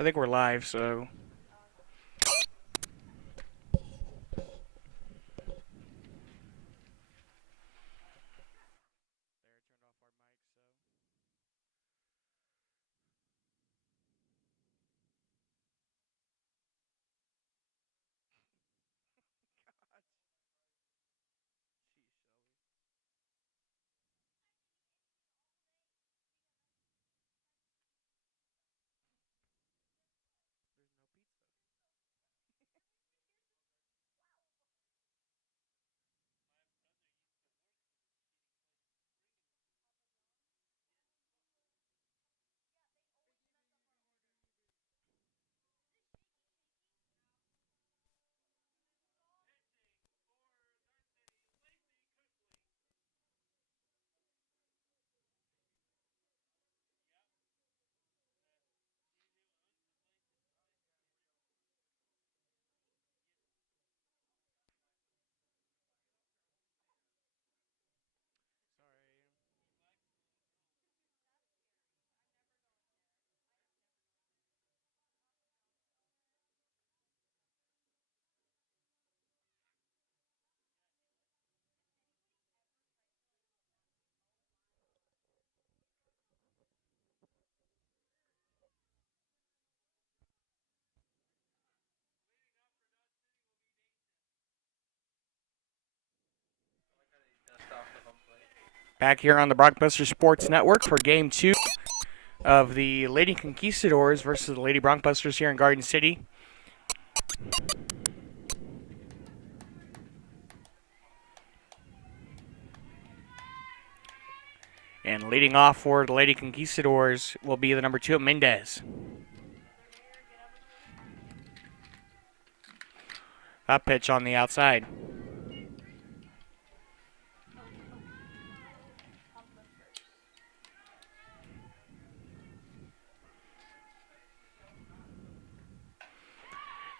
I think we're live, so. Back here on the Brockbuster Sports Network for Game 2 of the Lady Conquistadors versus the Lady Brockbusters here in Garden City. And leading off for the Lady Conquistadors will be the number 2, Mendez. That pitch on the outside.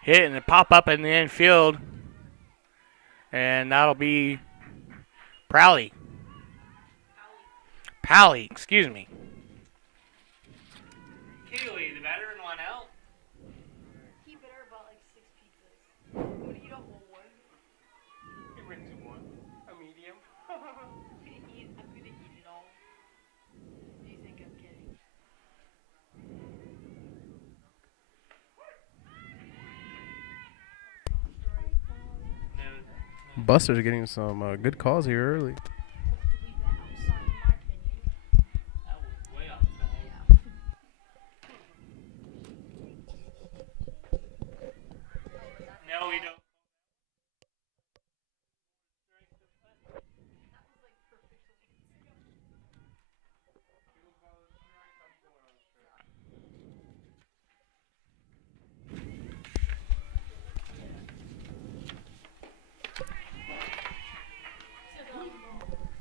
Hit and a pop up in the infield. And that'll be Pally, excuse me. Keely, the batter and one out. He better bought like 6 pizzas. Would you don't want one? He brings you one. A medium. I'm gonna eat it all. Do you think I'm kidding? Buster's getting some good calls here early. No, we don't.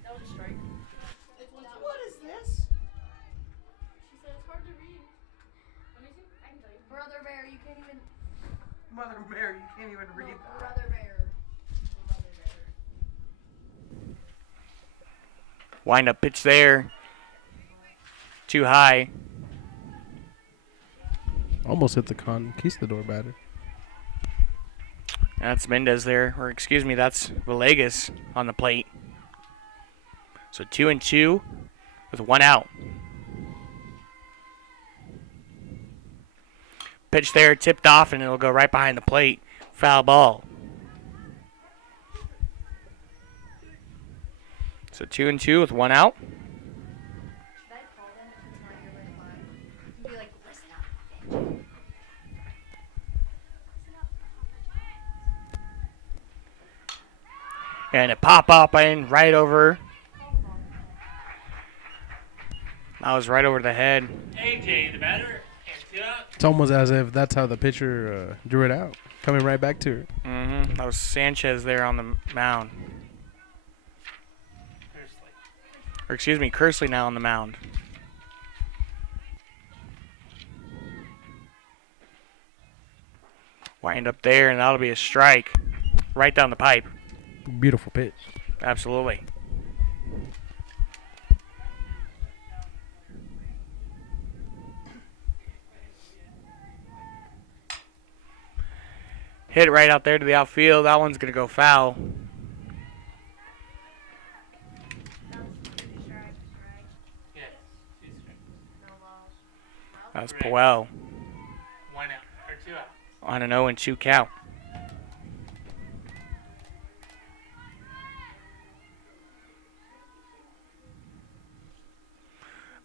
That was a strike. What is this? She said it's hard to read. Let me see. I can tell you. Brother Bear, you can't even. Mother Mary, you can't even read that. Brother Bear. Brother Bear. Wind up pitch there. Too high. Almost hit the Conquistador batter. That's Mendez there. Or excuse me, that's Villegas on the plate. So 2-2 with one out. Pitch there, tipped off, and it'll go right behind the plate. Foul ball. So 2-2 with one out. Should I call them if it's not your way to line? And be like, listen up, bitch. Listen up. And a pop up in right over. That was right over the head. AJ, the batter. It's almost as if that's how the pitcher drew it out. Coming right back to her. Mm-hmm. That was Sanchez there on the mound. Or excuse me, Kersley now on the mound. Wind up there, and that'll be a strike. Right down the pipe. Beautiful pitch. Absolutely. Hit right out there to the outfield. That one's going to go foul. Yes, 2 strikes. That's Powell 1 out, or 2 out. on an 0-2 count.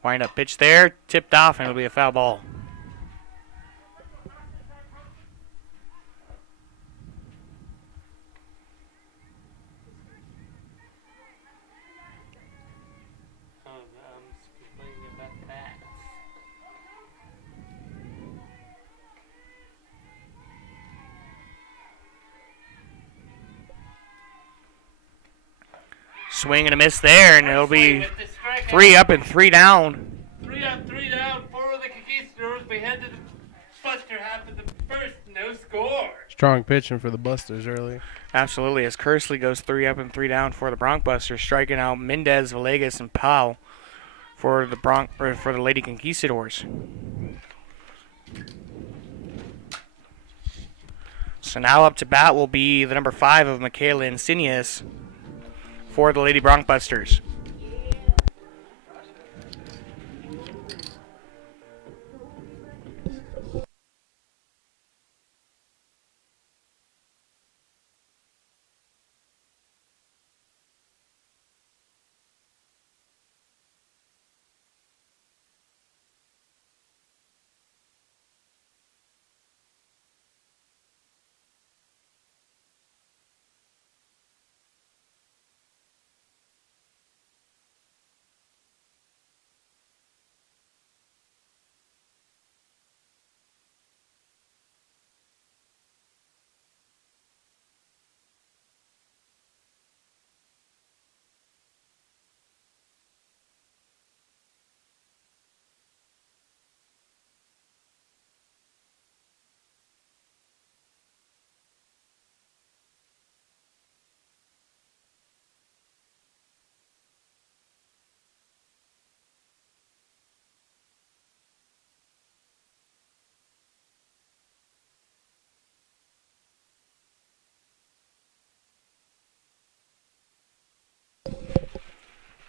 Wind up pitch there, tipped off, and it'll be a foul ball. Oh, I'm complaining about that. Swing and a miss there, and it'll be With the strikeout. 3 up and 3 down. 3 up, 3 down for the Conquistadors. We head to the Buster half of the first. No score. Strong pitching for the Busters early. Absolutely, as Kersley goes 3 up and 3 down for the Broncbusters, striking out Mendez, Villegas, and Powell for the Lady Conquistadors. So now up to bat will be the number 5 of Michaela Insidious for the Lady Broncbusters.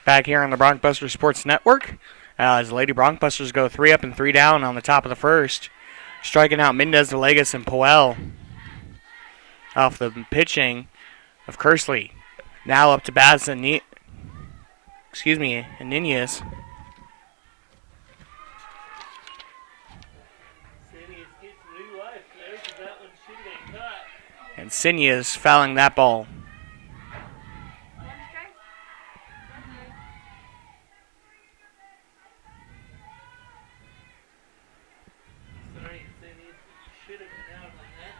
Back here on the Broncbusters Sports Network, as the Lady Broncbusters go 3 up and 3 down on the top of the first, striking out Mendez, Villegas, and Powell off the pitching of Kersley. Now up to Baz and Ininius. Insidious gets new life there, 'cause that one should have been caught. And Insidious fouling that ball. Sorry, Insidious should have been out on that.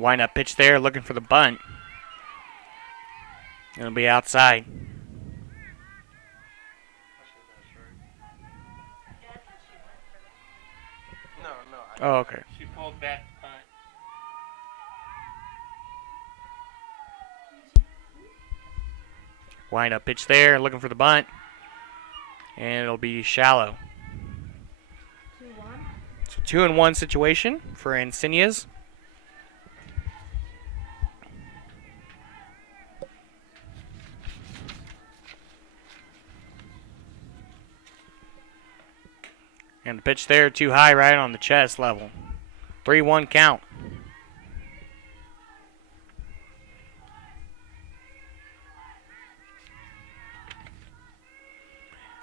Wind up pitch there, looking for the bunt. It'll be outside. Oh, okay. She pulled back the punt. Wind up pitch there, looking for the bunt. And it'll be shallow. 2-1. So 2-1 situation for Insidious. And the pitch there too high, right on the chest level. 3-1 count.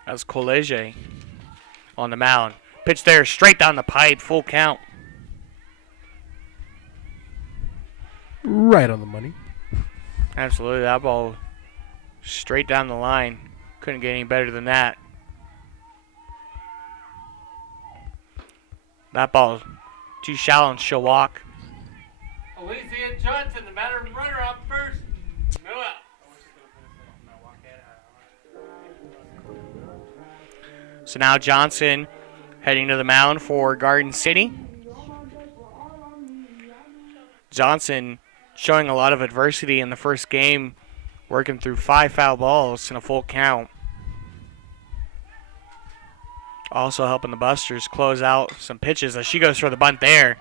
That's Colege on the mound. Pitch there straight down the pipe, full count. Right on the money. Absolutely, that ball straight down the line. Couldn't get any better than that. That ball too shallow and she'll walk. Elysia Johnson, the batter runner up first. No out. So now Johnson heading to the mound for Garden City. Johnson showing a lot of adversity in the first game, working through 5 foul balls and a full count. Also helping the Busters close out some pitches as she goes for the bunt there.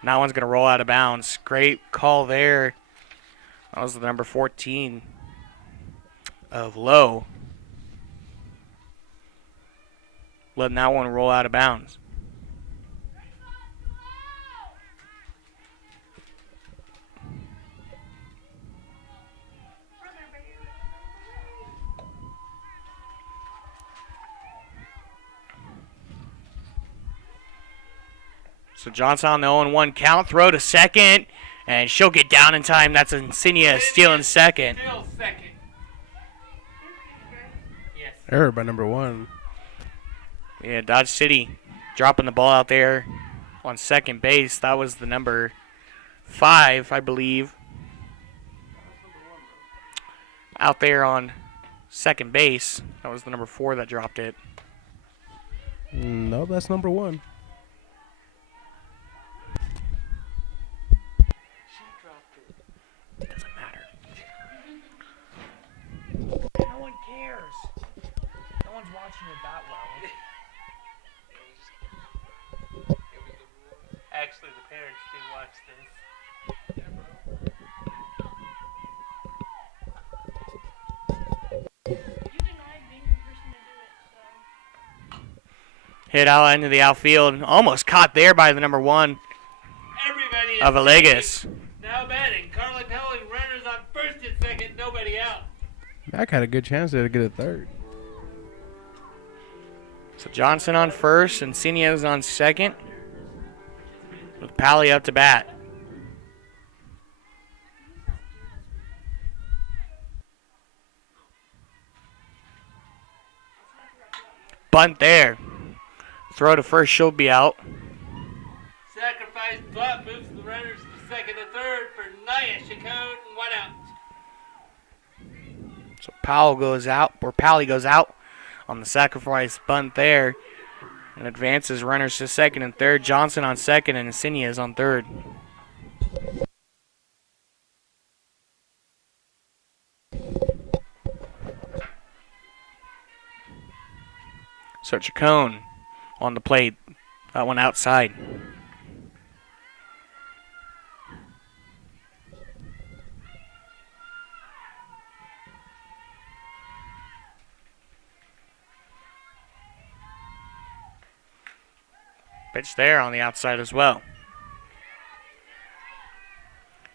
And that one's going to roll out of bounds. Great call there. That was the number 14 of Lowe. Letting that one roll out of bounds. So Johnson on the 0-1 count. Throw to second. And she'll get down in time. That's Insignia stealing second. Still second. Yes. Error by number 1. Yeah, Dodge City dropping the ball out there on second base. That was the number 5, I believe. Out there on second base. That was the number 4 that dropped it. No, that's number 1. It doesn't matter. No one cares. No one's watching it that well. Actually, the parents do watch this. You denied being the person to do it, so. Hit out into the outfield. Almost caught there by the number 1 Everybody is of Allegas. now batting. Carly Pelling, runners on first and second, nobody out. Mac had a good chance there to get a third. So Johnson on first, and Insignia's on second. With Pally up to bat. Bunt there. Throw to first, she'll be out. Sacrifice bunt moves the runners to second and third for Naya Chacon and 1 out. So Powell goes out, or Pally goes out on the sacrifice bunt there. And advances runners to second and third. Johnson on second, and Insignia is on third. So Chacon on the plate. That one outside. Pitch there on the outside as well.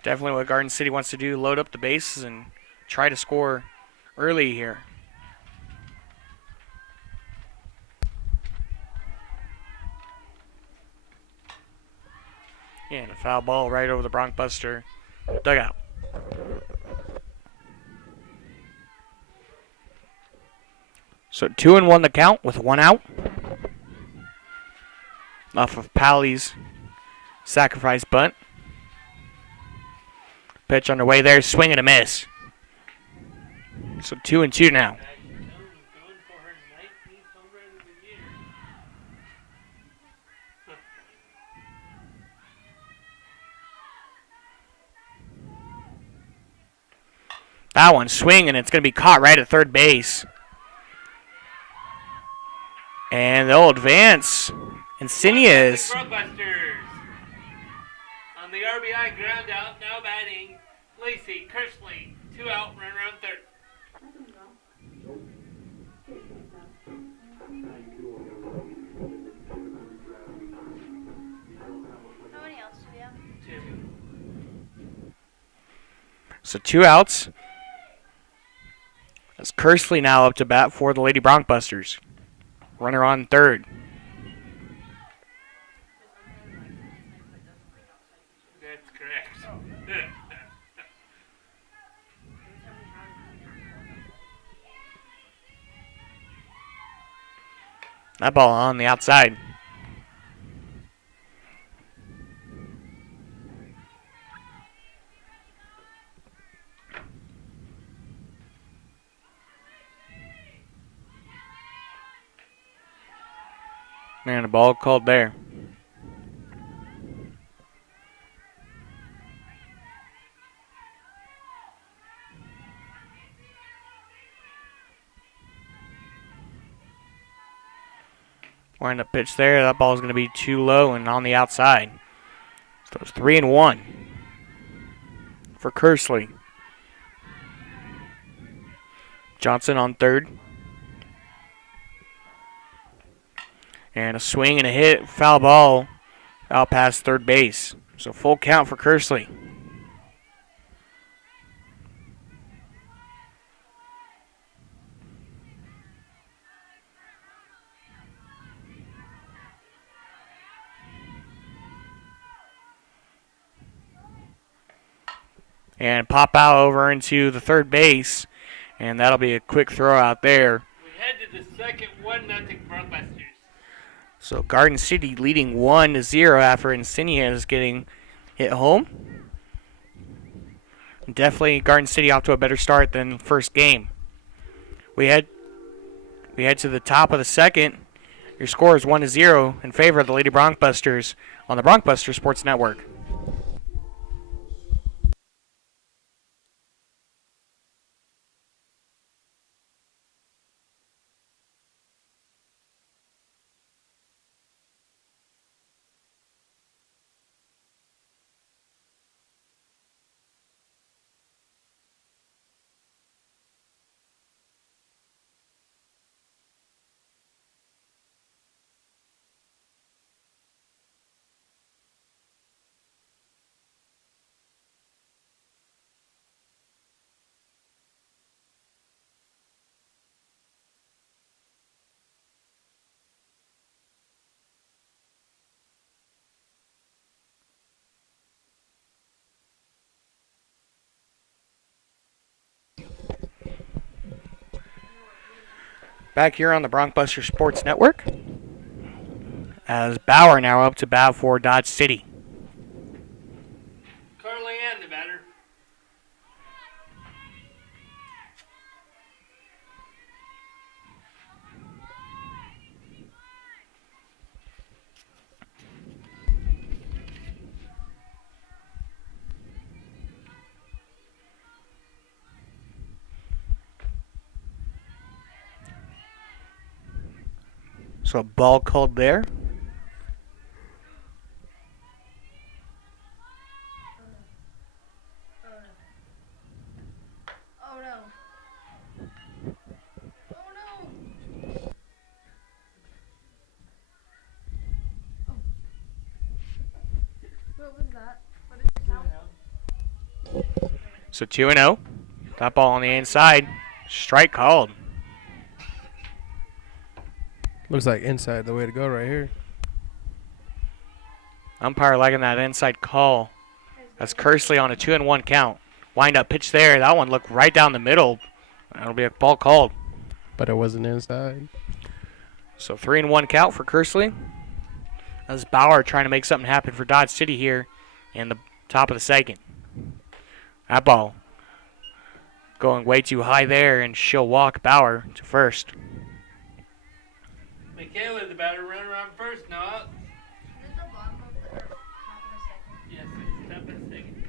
Definitely what Garden City wants to do, load up the bases and try to score early here. Yeah, and a foul ball right over the Bronc Buster dugout. So 2-1 the count with 1 out. Off of Pally's sacrifice bunt. Pitch underway there, swing and a miss. So 2-2 now. Going for her 19th home run of the year. That one swing, and it's going to be caught right at third base. And they'll advance. Insignia's. Busters. On the RBI ground out, now batting Lacey Kersley. 2 out, runner on third. How many outs do we have? 2. So 2 outs. As Kersley now up to bat for the Lady Bronc Busters. Runner on third. That's correct. That ball on the outside. And a ball called there. Wind up pitch there. That ball is going to be too low and on the outside. So it's 3-1 for Kersley. Johnson on third. And a swing and a hit. Foul ball out past third base. So full count for Kersley. And pop out over into the third base. And that'll be a quick throw out there. We head to the second 1-0 Broncbusters. So Garden City leading 1-0 after Insignia is getting hit home. Definitely Garden City off to a better start than first game. We head to the top of the second. Your score is 1-0 in favor of the Lady Broncbusters on the Broncbuster Sports Network. Back here on the Broncbuster Sports Network, as Bauer now up to bat for Dodge City. Carly Ann, the batter. So a ball called there. Oh no. Oh no. Oh. What was that? What is the count? So 2-0. That ball on the inside. Strike called. Looks like inside the way to go right here. Umpire liking that inside call. That's Kersley on a 2-1 count. Wind up pitch there. That one looked right down the middle. That'll be a ball called. But it wasn't inside. So 3-1 count for Kersley. That's Bauer trying to make something happen for Dodge City here in the top of the second. That ball going way too high there, and she'll walk Bauer to first. Michaela, the batter, runner on first. No out. Is it the bottom of the or top of the second? Yes, it's top of the second.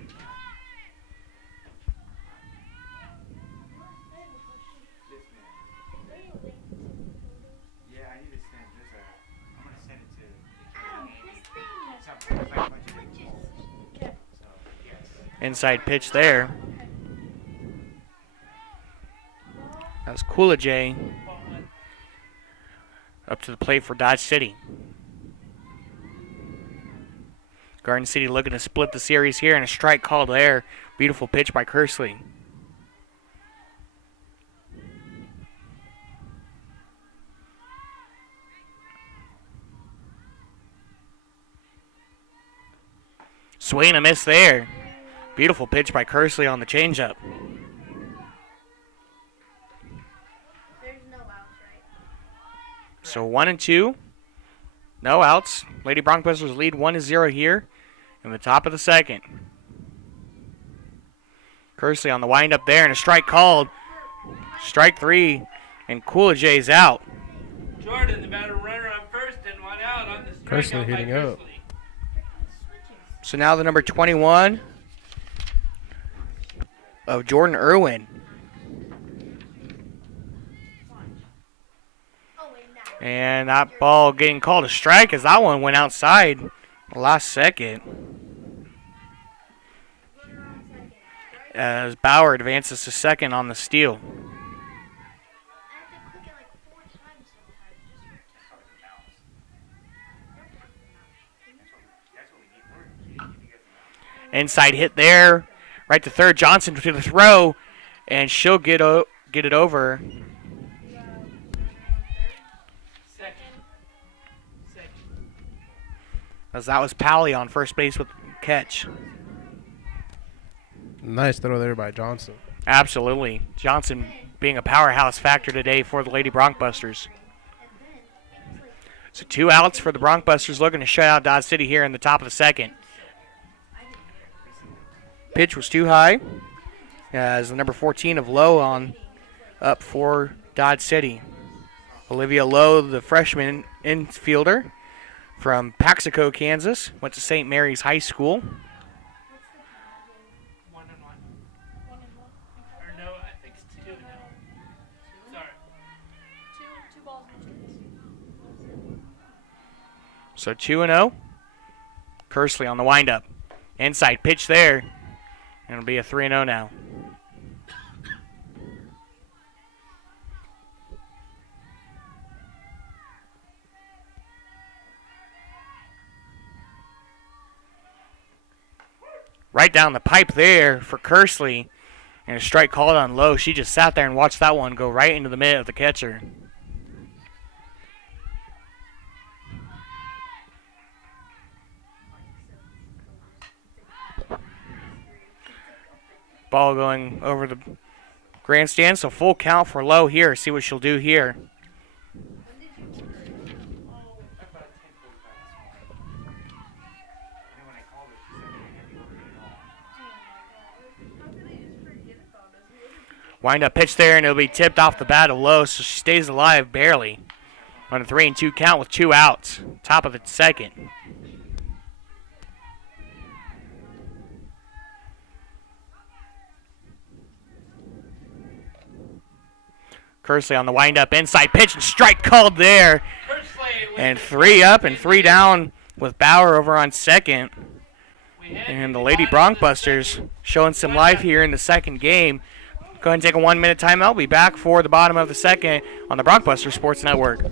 Yeah, I need to send this. I'm gonna send it to something like budget. So yes. Inside pitch there. That's Coolidge up to the plate for Dodge City. Garden City looking to split the series here, and a strike called there. Beautiful pitch by Kersley. Swing and a miss there. Beautiful pitch by Kersley on the changeup. There's no outs, right? So 1-2. No outs. Lady Broncbusters lead 1-0 here in the top of the second. Kersley on the windup there, and a strike called. Strike three, and Coolidge's out. Jordan, the batter, runner on first, and one out on the strikeout Kersley by hitting up. Kersley. So now the number 21 of Jordan Irwin. Oh, wait, now. And that ball getting called a strike as that one went outside the last second. As Bauer advances to second on the steal. Inside hit there. Right to third. Johnson to the throw. And she'll get it over. As that was Pally on first base with the catch. Nice throw there by Johnson. Absolutely. Johnson being a powerhouse factor today for the Lady Broncbusters. So 2 outs for the Broncbusters, looking to shut out Dodge City here in the top of the second. Pitch was too high as the number 14 of Lowe on up for Dodge City. Olivia Lowe, the freshman infielder from Paxico, Kansas, went to St. Mary's High School. 1-1. Or no, I think it's 2-0. Sorry. Two balls and So 2-0. Kersley on the windup. Inside pitch there. And it'll be a 3-0 now. Right down the pipe there for Kersley. And a strike called on Lowe. She just sat there and watched that one go right into the mitt of the catcher. Ball going over the grandstand, so full count for Lowe here. See what she'll do here. Wind up pitch there, and it'll be tipped off the bat of Lowe, so she stays alive barely. On a 3-2 count with 2 outs. Top of the second. Kersley on the wind-up inside pitch and strike called there. And 3 up and 3 down with Bauer over on second. And the Lady Broncbusters showing some life here in the second game. Go ahead and take a 1-minute timeout. We'll be back for the bottom of the second on the Broncbusters Sports Network.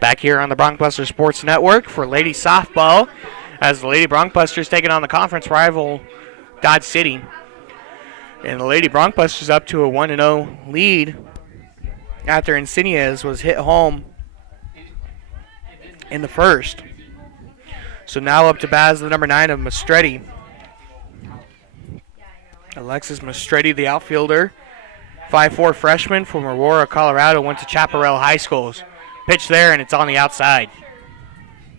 Back here on the Broncbusters Sports Network for Lady Softball as the Lady Broncbusters taking on the conference rival Dodge City. And the Lady Broncbusters up to a 1-0 lead after Insignias was hit home in the first. So now up to bat is the number 9 of Mastretti. Alexis Mastretti, the outfielder, 5'4" freshman from Aurora, Colorado, went to Chaparral High Schools. Pitch there, and it's on the outside.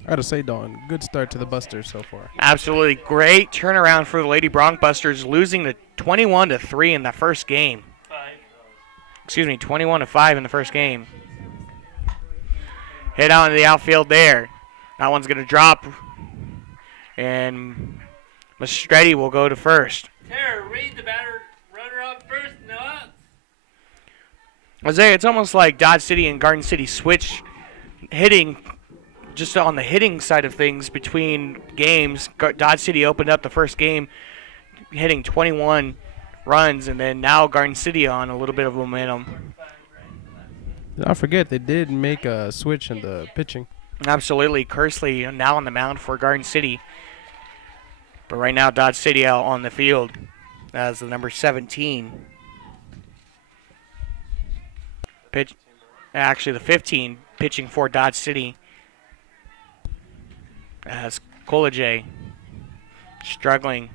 I gotta say, Dawn, good start to the Busters so far. Absolutely great turnaround for the Lady Broncbusters, losing to 21-3 in the first game. 21-5 in the first game. Hit out into the outfield there. That one's going to drop, and Mastretti will go to first. Tara Reed, the batter, runner up first, no outs. Isaiah, it's almost like Dodge City and Garden City switch hitting just on the hitting side of things between games, Dodge City opened up the first game hitting 21 runs, and then now Garden City on a little bit of momentum. I forget they did make a switch in the pitching. Absolutely. Kersley now on the mound for Garden City. But right now, Dodge City out on the field as the number 17. Pitch, actually, the 15 pitching for Dodge City as Kolajay struggling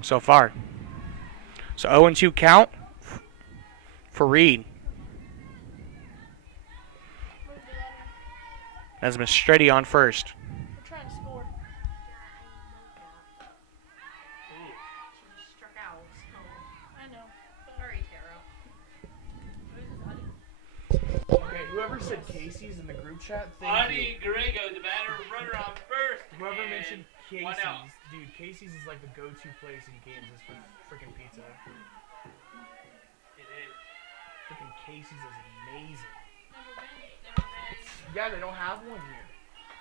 so far. So 0-2 count for Reed. As Mastretti on first. We're trying to score. She struck out. I know. Sorry, Taro. Okay, whoever said Casey's in the group chat, thank you. Audie Grego, the batter, runner on first. Whoever and mentioned one out. Casey's, dude, Casey's is like the go-to place in Kansas for freaking pizza. It is. Freaking Casey's is amazing. Never been. Yeah, they don't have one here.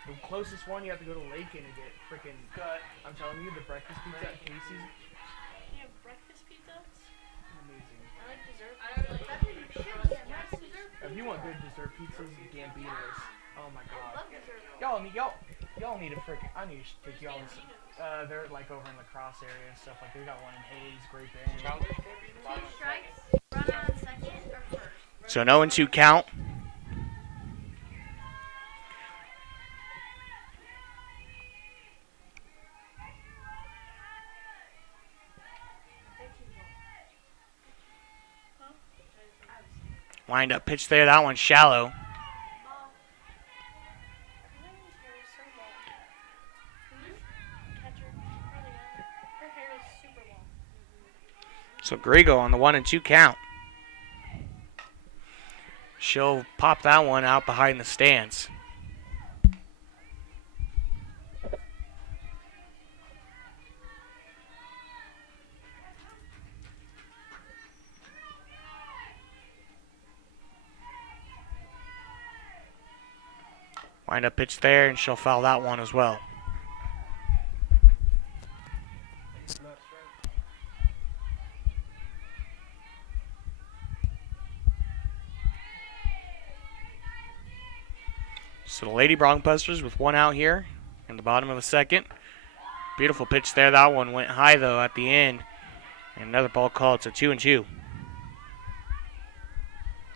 The closest one, you have to go to Lakin to get freaking cut. I'm telling you, the breakfast pizza at Casey's, You have breakfast pizza? amazing. I like dessert. I don't like that. If you want good dessert pizzas, Gambino's. Oh my god. Love dessert. Y'all need a freaking. I need to take y'all. They're like over in the Cross area and stuff. Like they got one in Hayes, Great Bend. Two strikes. Run on second or first. So 0-2 count. Wind up pitch there. That one's shallow. Her hair is super long. So Grego on the 1-2 count. She'll pop that one out behind the stands. Wind up pitch there, and she'll foul that one as well. So the Lady Bronc-Busters with one out here in the bottom of the second. Beautiful pitch there. That one went high, though, at the end. And another ball called. It's a 2-2.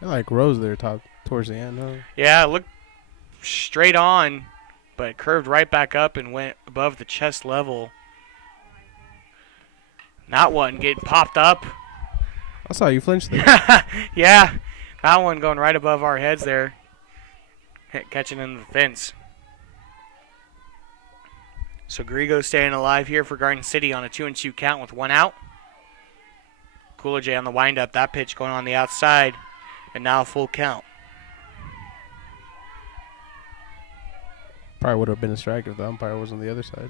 I like Rose there towards the end, huh? Yeah, it looked straight on, but it curved right back up and went above the chest level. That one getting popped up. I saw you flinch there. Yeah, that one going right above our heads there. Catching in the fence. So Grego staying alive here for Garden City on a 2-2 count with one out. Coolidge on the windup. That pitch going on the outside. And now a full count. Probably would have been a strike if the umpire was on the other side.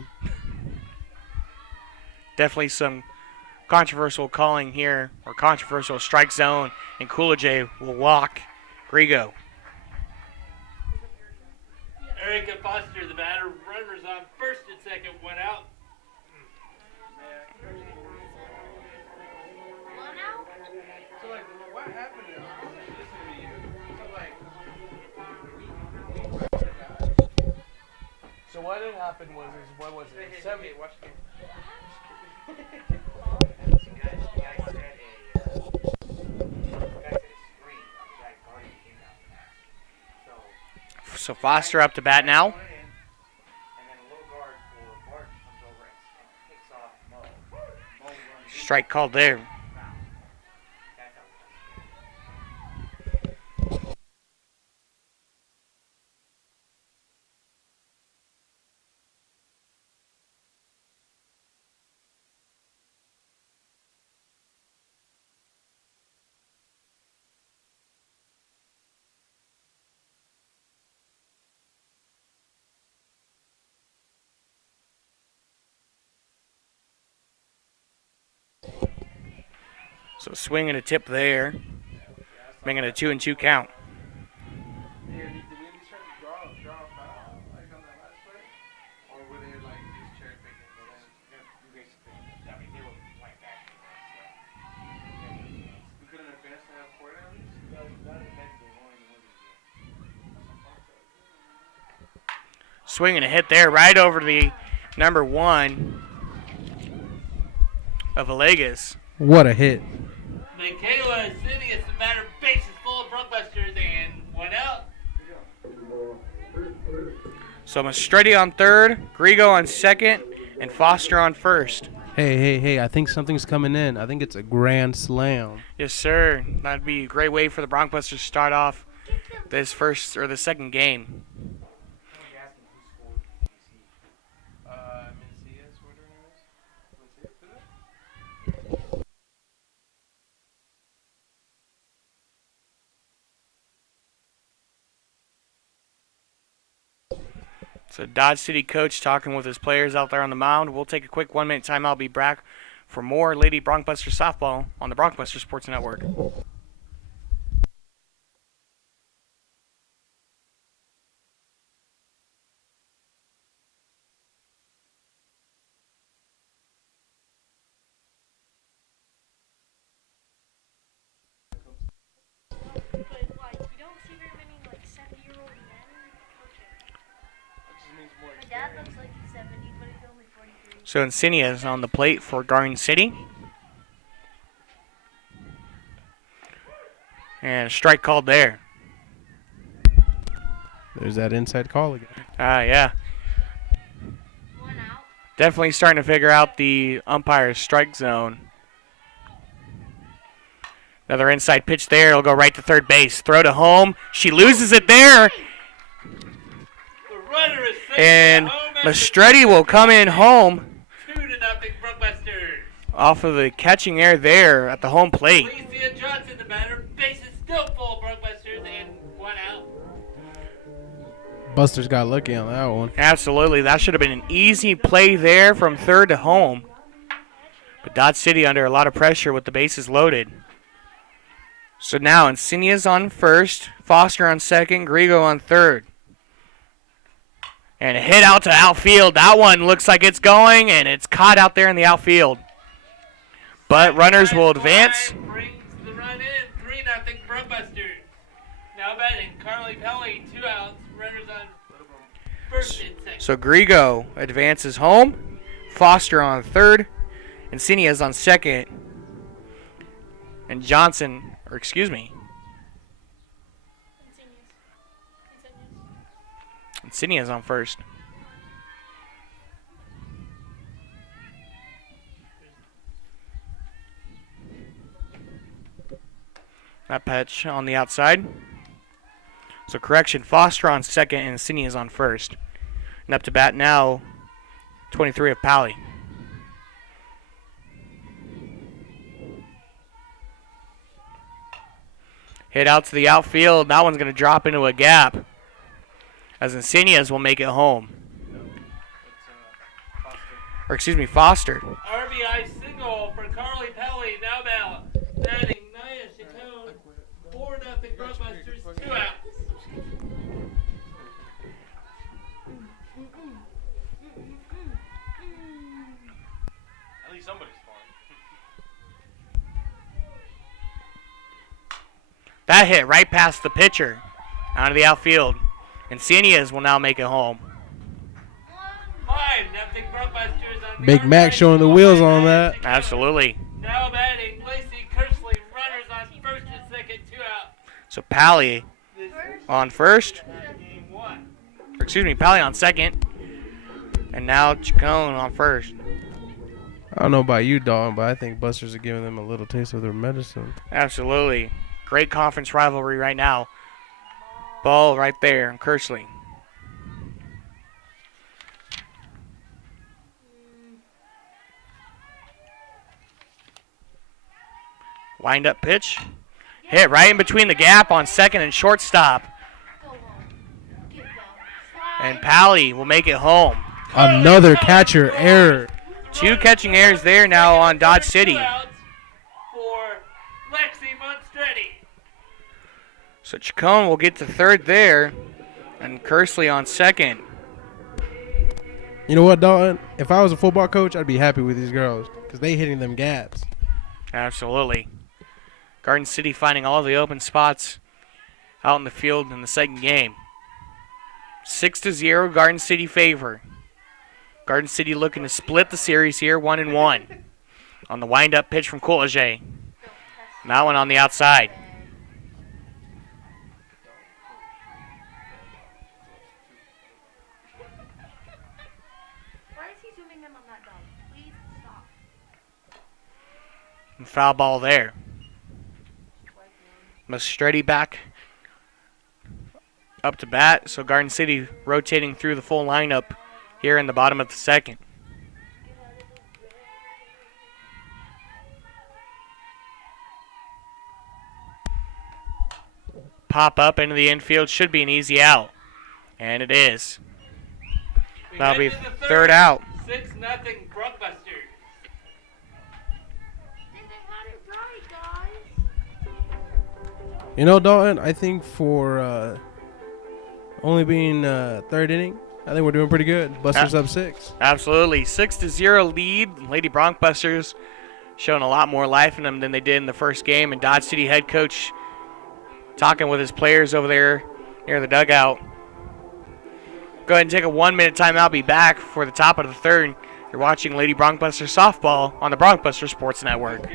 Definitely some controversial calling here, or controversial strike zone. And Coolidge will walk Grego. Erica Foster, the batter, runners on first and second, one out. One out. So like, what happened? So what had happened was, what was it? Seven. Watch the So Foster up to bat now. Strike called there. So swing and a tip there, making a 2-2 count. Did we start to draw a foul? Like on Swinging a hit there right over the number 1 of Villegas. What a hit. Michaela City is the batter, bases full of Brunkbusters, and 1 out. So Mastretti on third, Grigo on second, and Foster on first. Hey, I think something's coming in. I think it's a grand slam. Yes, sir. That'd be a great way for the Broncbusters to start off this first or the second game. So Dodge City coach talking with his players out there on the mound. We'll take a quick 1-minute timeout. Be back for more Lady Broncbusters softball on the Broncbusters Sports Network. But like, you don't see very many like 70-year-old men coaching. My dad looks like he's 70, but he's only 43. So Insignia is on the plate for Garden City. And a strike called there. There's that inside call again. Yeah. 1 out. Definitely starting to figure out the umpire's strike zone. Another inside pitch there. It'll go right to third base. Throw to home. She loses it there. The runner is safe And at home at Mastretti will come in home 2-0 Brunkbusters. off of the catching air there at the home plate. Alicia Johnson, the batter, bases still full of Brunkbusters, and 1 out. Buster's got lucky on that one. Absolutely. That should have been an easy play there from third to home. But Dodge City under a lot of pressure with the bases loaded. So now Insignia's on first, Foster on second, Grigo on third. And a hit out to outfield. That one looks like it's going, and it's caught out there in the outfield. But runners will advance. Brings the run in, 3-0 Brunkbusters. Now batting, Carly Pelly, 2 outs, runners on first and second. So Grigo advances home, Foster on third, Insignia's on second, and Insignia's on first. That pitch on the outside. So correction, Foster on second and Insignia's on first. And up to bat now, 23 of Pally. Hit out to the outfield. That one's going to drop into a gap, as Insignia's will make it home. Foster. RBI single for Carly Pelly, now batting Naya Chacon, 4-0 Brunkbusters, 2 outs. At least somebody's fine. That hit right past the pitcher out of the outfield. Insignia's will now make it home. 5-0 Brunkbusters on the Big Mac RBI showing the single wheels by on Naya that. Chacon. Absolutely. Now batting Lacey Kersley, runners on first and second, 2 outs. So Pally This on first. game 1. Pally on second. And now Chacon on first. I don't know about you, Dalton, but I think Busters are giving them a little taste of their medicine. Absolutely. Great conference rivalry right now. Ball right there in Kersley. Wind up pitch. Hit right in between the gap on second and shortstop. Go home. Get down. And Pally will make it home. Another catcher error. 2 catching errors there now on Dodge City. 2 outs for Lexi Monstretti. So Chacon will get to third there. And Kersley on second. You know what, Dalton? If I was a football coach, I'd be happy with these girls because they hitting them gaps. Absolutely. Garden City finding all the open spots out in the field in the second game. 6-0, Garden City favor. Garden City looking to split the series here, 1-1. On the wind-up pitch from Coolidge. That one on the outside. Why is he zooming in on that dog? Please stop. And foul ball there. Mastretti back up to bat. So Garden City rotating through the full lineup here in the bottom of the second. Pop up into the infield. Should be an easy out. And it is. That'll be third out. 6-0 Brunkbusters. Then they had it right, guys. You know, Dalton, I think for only being third inning, I think we're doing pretty good. Busters up 6. Absolutely. 6-0 lead. Lady Bronkbusters showing a lot more life in them than they did in the first game. And Dodge City head coach talking with his players over there near the dugout. Go ahead and take a 1-minute timeout. Be back for the top of the third. You're watching Lady Bronkbusters softball on the Bronkbusters Sports Network.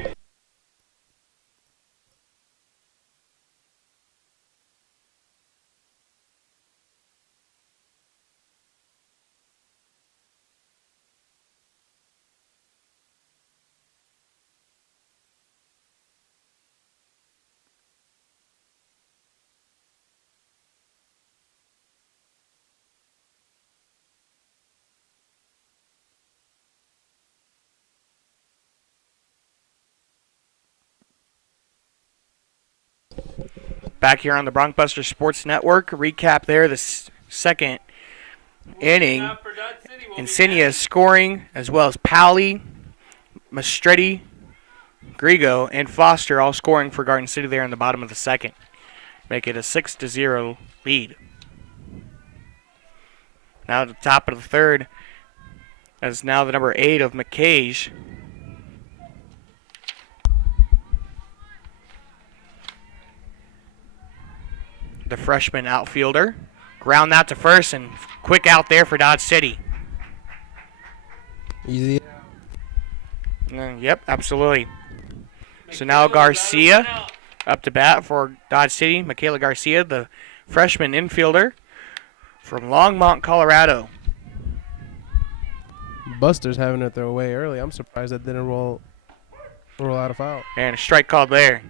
Back here on the Bronkbusters Sports Network. Recap there, the second inning. Now for Dodge City, we'll be Insignia scoring, as well as Powley, Mastretti, Grigo, and Foster all scoring for Garden City there in the bottom of the second. Make it a 6-0 lead. Now at the top of the third, as now the number 8 of McCage. The freshman outfielder. Ground that to first, and quick out there for Dodge City. Easy. Yep, absolutely. So now Michaela Garcia out. up to bat for Dodge City. Michaela Garcia, the freshman infielder from Longmont, Colorado. Busters having it their way early. I'm surprised that didn't roll out of foul. And a strike called there.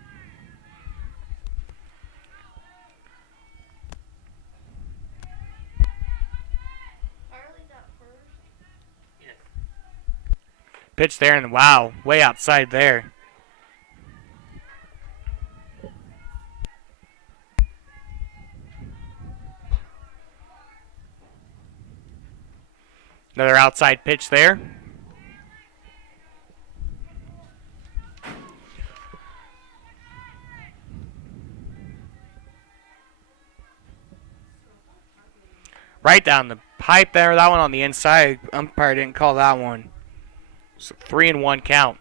Harley's at first. Yes. Pitch there, and wow, way outside there. Another outside pitch there. Right down the pipe there. That one on the inside. Umpire didn't call that one. So 3-1 count.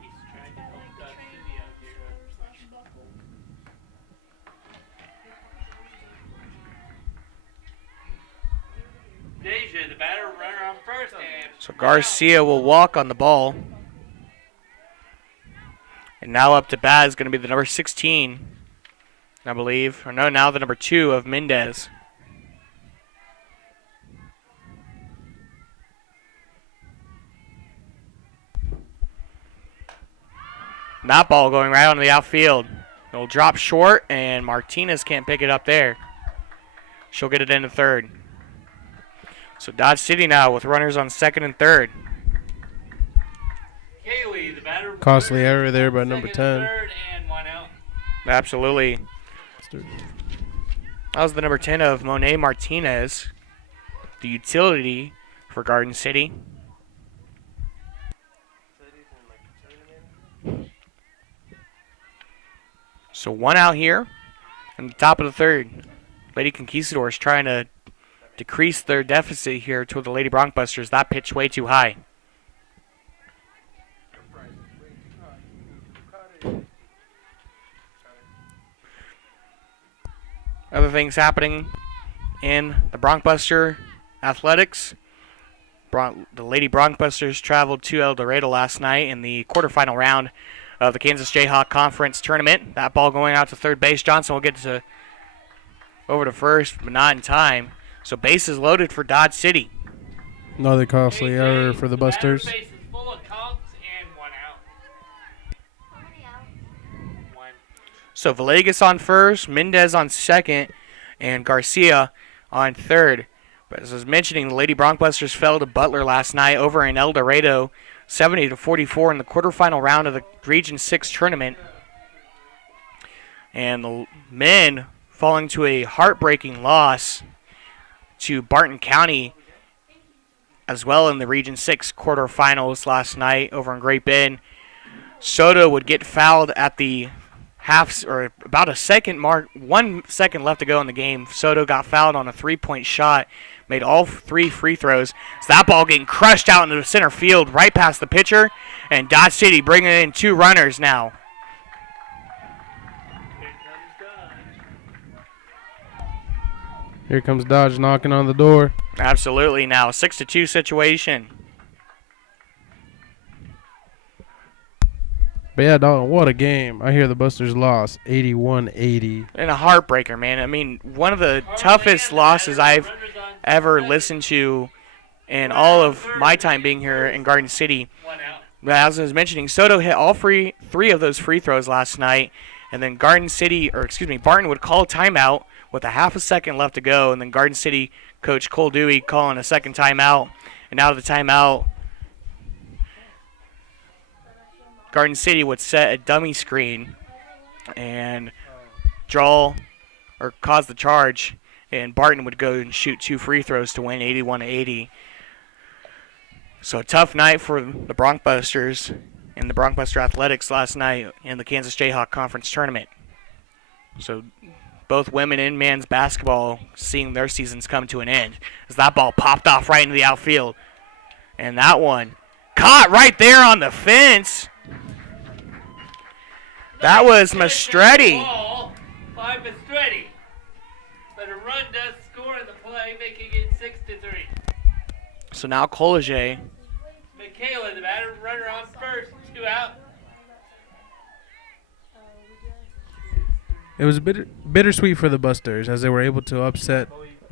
He's trying to help Dodge City out here. Deja, the batter runner on first, and So Garcia will walk on the ball. And now up to bat is going to be the number 16, I believe. Or no, now the number 2 of Mendez. That ball going right onto the outfield. It'll drop short, and Martinez can't pick it up there. She'll get it into third. So Dodge City now with runners on second and third. Kaylee, the batter. Costly runner error there on by number second 10. and third, and 1 out. Absolutely. That was the number 10 of Monet Martinez, the utility for Garden City. So 1 out here, and the top of the third. Lady Conquistadors trying to decrease their deficit here to the Lady Bronkbusters. That pitch way too high. other things happening in the Bronkbuster athletics. The Lady Bronkbusters traveled to El Dorado last night in the quarterfinal round of the Kansas Jayhawk Conference Tournament. That ball going out to third base. Johnson will get over to first, but not in time. So bases loaded for Dodge City. Another costly error for the Busters. Batter base is full of counts and 1 out. How many outs? 1. So Villegas on first, Mendez on second, and Garcia on third. But as I was mentioning, the Lady Bronkbusters fell to Butler last night over in El Dorado, 70-44 in the quarterfinal round of the Region 6 tournament. And the men falling to a heartbreaking loss to Barton County as well in the Region 6 quarterfinals last night over in Great Bend. Soto would get fouled at the half, or about a second mark, 1 second left to go in the game. Soto got fouled on a 3-point shot, made all 3 free throws. So that ball getting crushed out into the center field right past the pitcher, and Dodge City bringing in 2 runners now. Here comes Dodge knocking on the door. Absolutely now, 6-2 situation. But yeah, dog, what a game. I hear the Busters lost 81-80. And a heartbreaker, man. I mean, one of the toughest losses I've ever listened to in all of my time being here in Garden City. 1 out. As I was mentioning, Soto hit all three of those free throws last night, and then Barton would call a timeout with a half a second left to go, and then Garden City coach Cole Dewey calling a second timeout, and out of the timeout, Garden City would set a dummy screen and cause the charge, and Barton would go and shoot 2 free throws to win 81-80. So a tough night for the Bronkbusters and the Bronkbuster Athletics last night in the Kansas Jayhawk Conference Tournament. So both women and men's basketball seeing their seasons come to an end as that ball popped off right into the outfield. And that one caught right there on the fence. That was Mastretti. Ball by Mastretti. But a run does score in the play, making it 6-3. So now Collegier. Michaela, the batter, runner on first, 2 out. It was bittersweet for the Busters as they were able to upset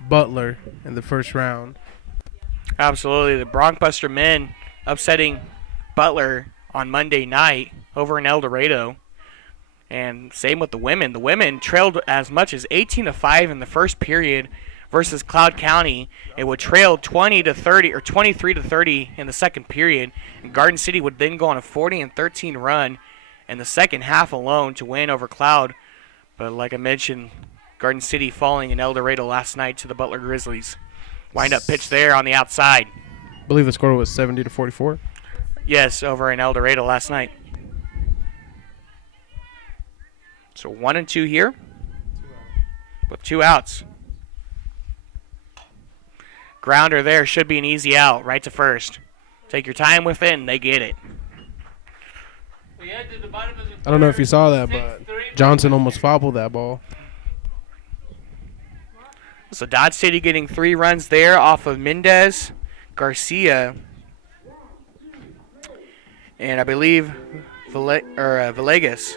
Butler in the first round. Absolutely. The Bronkbuster men upsetting Butler on Monday night over in El Dorado. And same with the women. The women trailed as much as 18-5 in the first period versus Cloud County. It would trail 20-30 or 23-30 in the second period. And Garden City would then go on a 40-13 run in the second half alone to win over Cloud. But like I mentioned, Garden City falling in El Dorado last night to the Butler Grizzlies. Wind-up pitch there on the outside. I believe the score was 70-44. Yes, over in El Dorado last night. So 1-2 here with 2 outs. Grounder there should be an easy out right to first. Take your time with it, and they get it. We head to the bottom of the I don't know if you saw that, but 6-3. Johnson almost fobbled that ball. So Dodge City getting 3 runs there off of Mendez, Garcia, and I believe Villegas.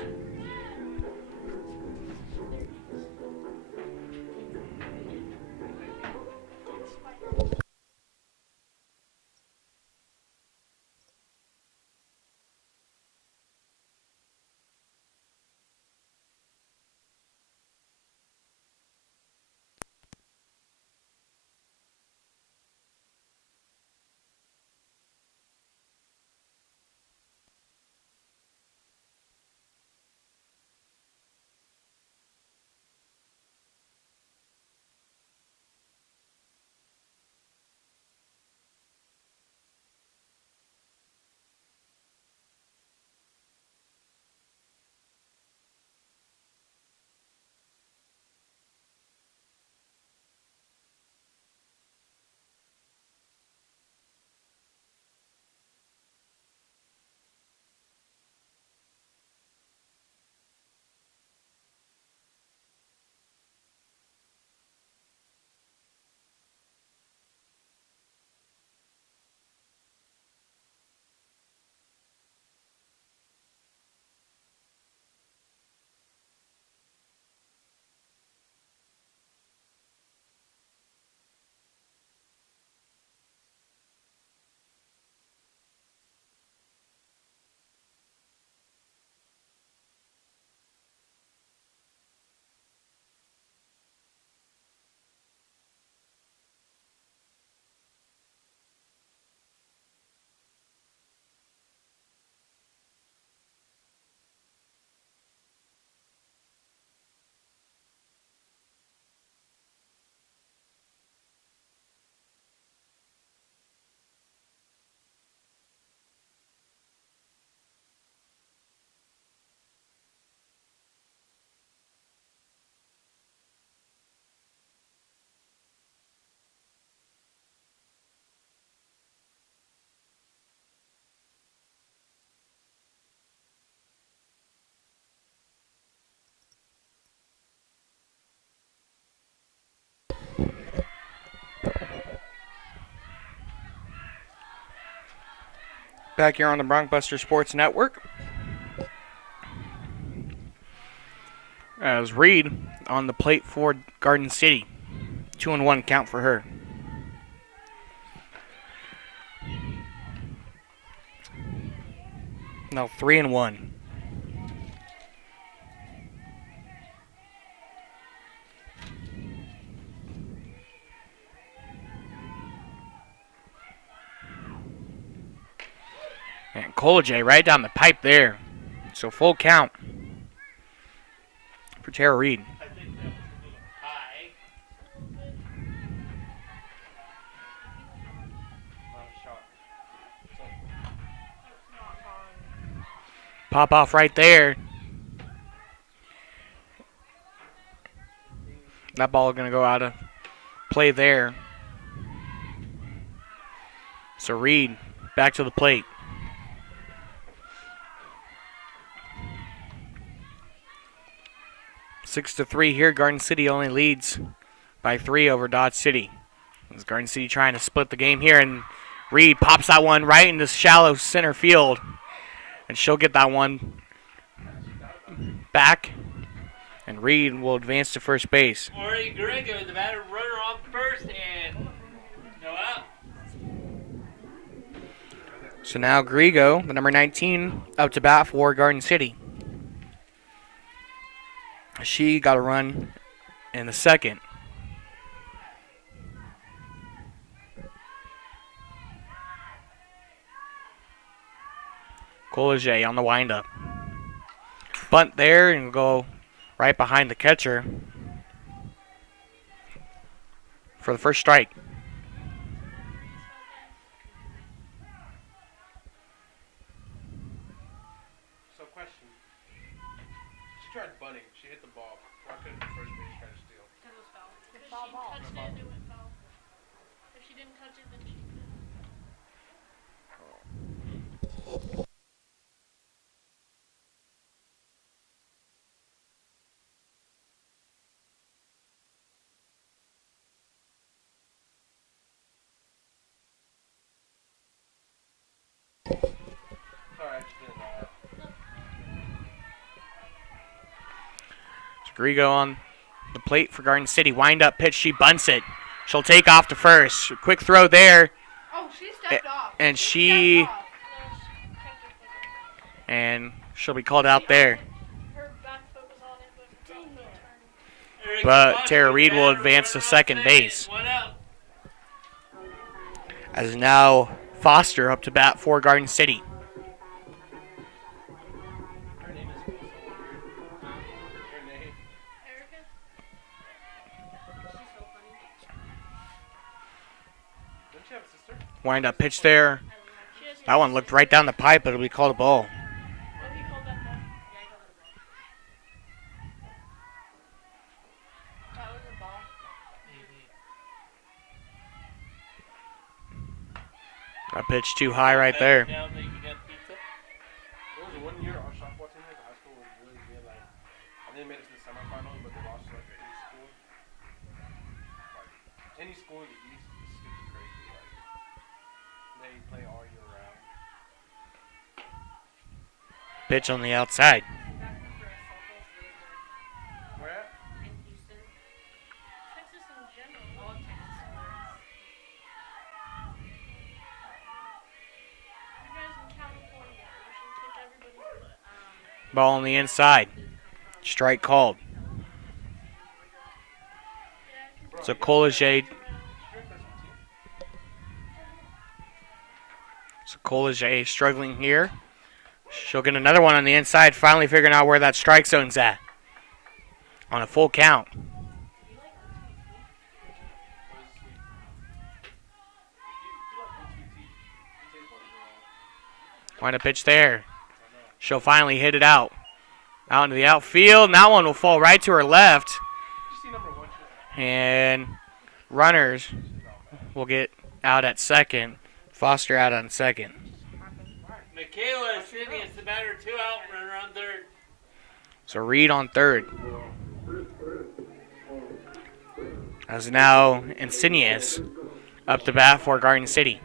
Back here on the Bronkbuster Sports Network. As Reed on the plate for Garden City. 2-1 count for her. Now 3-1. And Colajay right down the pipe there. So full count for Tara Reed. I think that was a little high. Pop off right there. That ball is going to go out of play there. So Reed back to the plate. Six to 3 here. Garden City only leads by 3 over Dodge City. As Garden City trying to split the game here, and Reed pops that one right into shallow center field. And she'll get that one back. And Reed will advance to first base. Ori Grego, the batter, runner on first, and no out. So now Grego, the number 19, up to bat for Garden City. She got a run in the second. Colajay on the windup. Bunt there and go right behind the catcher for the first strike. So question. She tried bunting. She hit the ball. Why couldn't the first base try to steal? Because it was foul. If she touched it, it went foul. If she didn't touch it, then she could. Sorry, I just didn't know that. Grego on the plate for Garden City. Wind up pitch. She bunts it. She'll take off to first. Quick throw there. Oh, she stepped off. And she. Stepped off. And she'll be called out there. Her back foot was on it, but her front foot turned. Eric But Foster, Tara Reed will batter, advance to runner on second base. 1 out. As now Foster up to bat for Garden City. Her name is so weird. Her name. Erica? She's so funny. Doesn't she have a sister? Wind up pitch there. She has That one looked right down the pipe, but it'll be called a ball. Oh, he called that ball. Yeah, he called it a ball. That was a ball. That pitch too high right there. Now that you got pizza. There was one year our softball team at the high school was really good. Like, I think they made it to the semifinals, but they lost to like an East school. Like, any school in the East is stupid crazy. Like, they play all year round. Pitch on the outside. Where at? In Houston. Texas in general. All Texas sports. You guys in California. You should kick everybody's butt. Ball on the inside. Strike called. So Colajay. So Colajay struggling here. She'll get another one on the inside, finally figuring out where that strike zone's at. On a full count. Wind up pitch there. She'll finally hit it out. Out into the outfield. And that one will fall right to her left. And runners will get out at second. Foster out on second. Michaela Sidney is the batter, 2 out, runner on third. So Reed on third. As now Insidious up to bat for Garden City.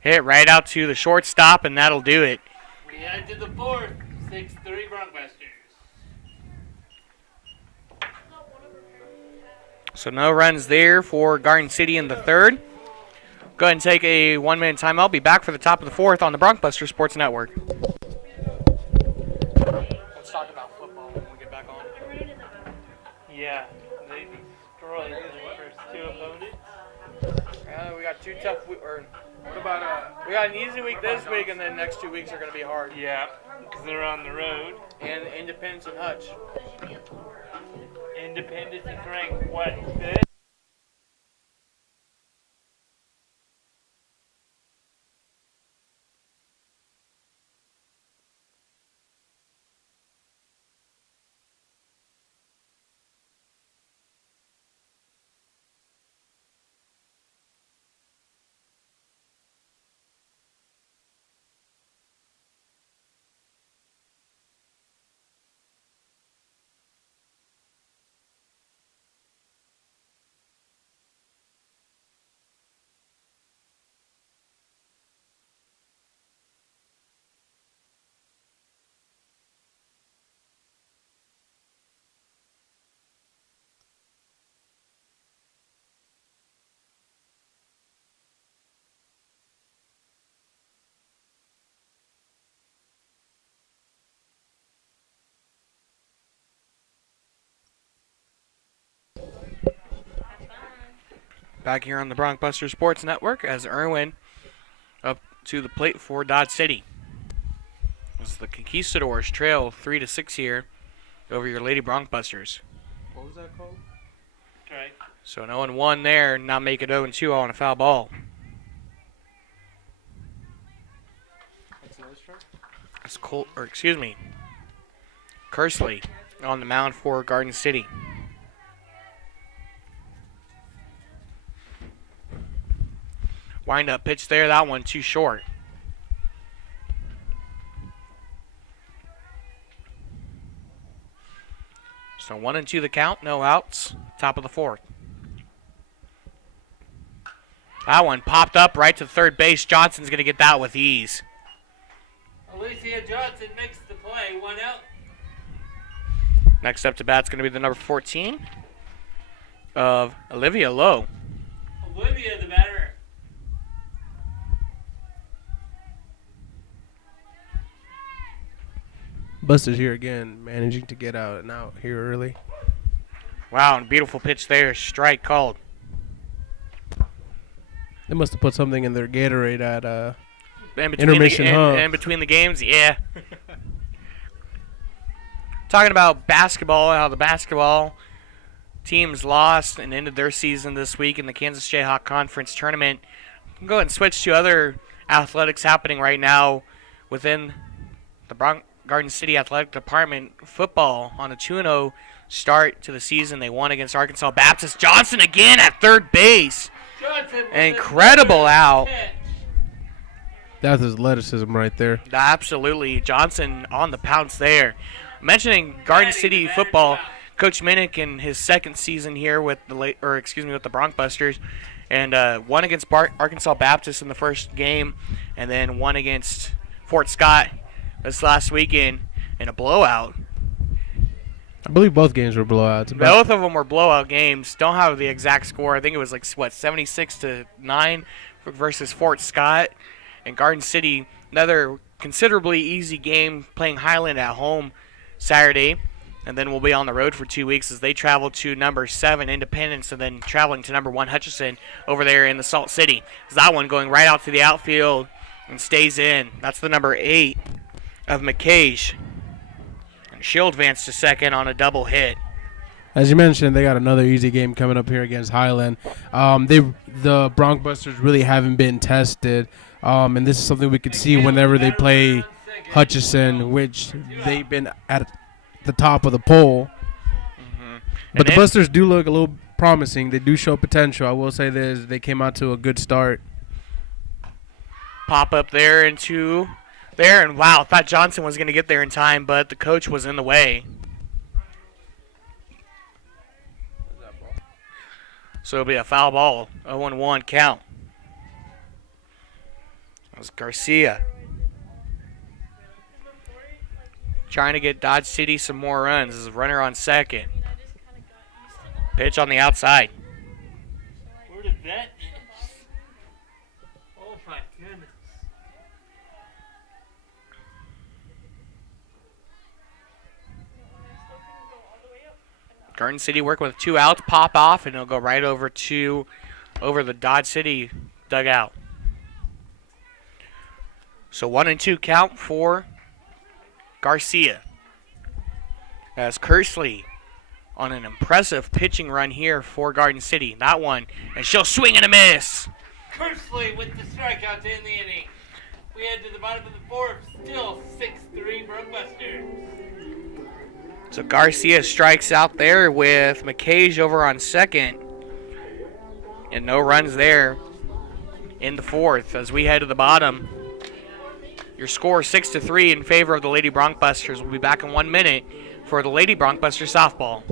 Hit right out to the shortstop, and that'll do it. We head to the fourth. 6-3 Broncbusters. So no runs there for Garden City in the third. Go ahead and take a 1-minute timeout. Be back for the top of the fourth on the Broncbuster Sports Network. Let's talk about football when we get back on. Yeah, they destroyed the first two opponents. We got two tough we got an easy week this week, and then next 2 weeks are going to be hard. Yeah, because they're on the road. And Independence and Hutch. Independence is ranked what? Fifth? Back here on the Broncbuster Sports Network as Irwin up to the plate for Dodge City. As the Conquistadors trail 3-6 here over your Lady Broncbusters. What was that called? Right. So 0-1 there, now make it 0-2 on a foul ball. That's another strike? That's Kersley on the mound for Garden City. Wind up pitch there, that one too short. So 1-2 the count, no outs, top of the fourth. That one popped up right to third base. Johnson's going to get that with ease. Alicia Johnson makes the play, 1 out. Next up to bat's going to be the number 14 of Olivia Lowe. Olivia, the batter. Buster's here again, managing to get out and out here early. Wow, and beautiful pitch there. Strike called. They must have put something in their Gatorade at In intermission, in between the games, yeah. Talking about basketball, how the basketball teams lost and ended their season this week in the Kansas Jayhawk Conference Tournament. Go ahead and switch to other athletics happening right now within the Garden City Athletic Department. Football on a 2-0 start to the season. They won against Arkansas Baptist. Johnson again at third base. Johnson with Incredible a out. catch. That's athleticism right there. Absolutely. Johnson on the pounce there. Mentioning Garden City football, Coach Minnick in his second season here with the with the Broncbusters, and won against Arkansas Baptist in the first game, and then won against Fort Scott this last weekend in a blowout. I believe both games were blowouts. Both of them were blowout games. Don't have the exact score. I think it was 76-9 versus Fort Scott. And Garden City, another considerably easy game, playing Highland at home Saturday. And then we'll be on the road for 2 weeks as they travel to number 7 Independence, and then traveling to number 1 Hutchinson over there in the Salt City. That one going right out to the outfield and stays in. That's the number 8 of McCage. And she'll advance to second on a double hit. As you mentioned, they got another easy game coming up here against Highland. The Broncbusters really haven't been tested, and this is something we could see whenever they play Hutchinson, which they've been at the top of the poll. But the Busters do look a little promising. They do show potential. I will say this: they came out to a good start. Pop up there into there, and wow, thought Johnson was going to get there in time, but the coach was in the way. So it'll be a foul ball, 0-1 count. That's Garcia trying to get Dodge City some more runs. This is runner on second. Pitch on the outside. Where the vet is. Oh my goodness. Garden City working with 2 outs, pop off, and it'll go right over the Dodge City dugout. So 1-2 count for Garcia. As Kersley on an impressive pitching run here for Garden City. That one, and she'll swing and a miss. Kersley with the strikeout to end the inning. We head to the bottom of the fourth. Still 6-3 Brookbusters. So Garcia strikes out there with McCage over on second. And no runs there in the fourth as we head to the bottom. Your score 6-3 in favor of the Lady Bronkbusters. We'll be back in 1 minute for the Lady Bronkbusters softball.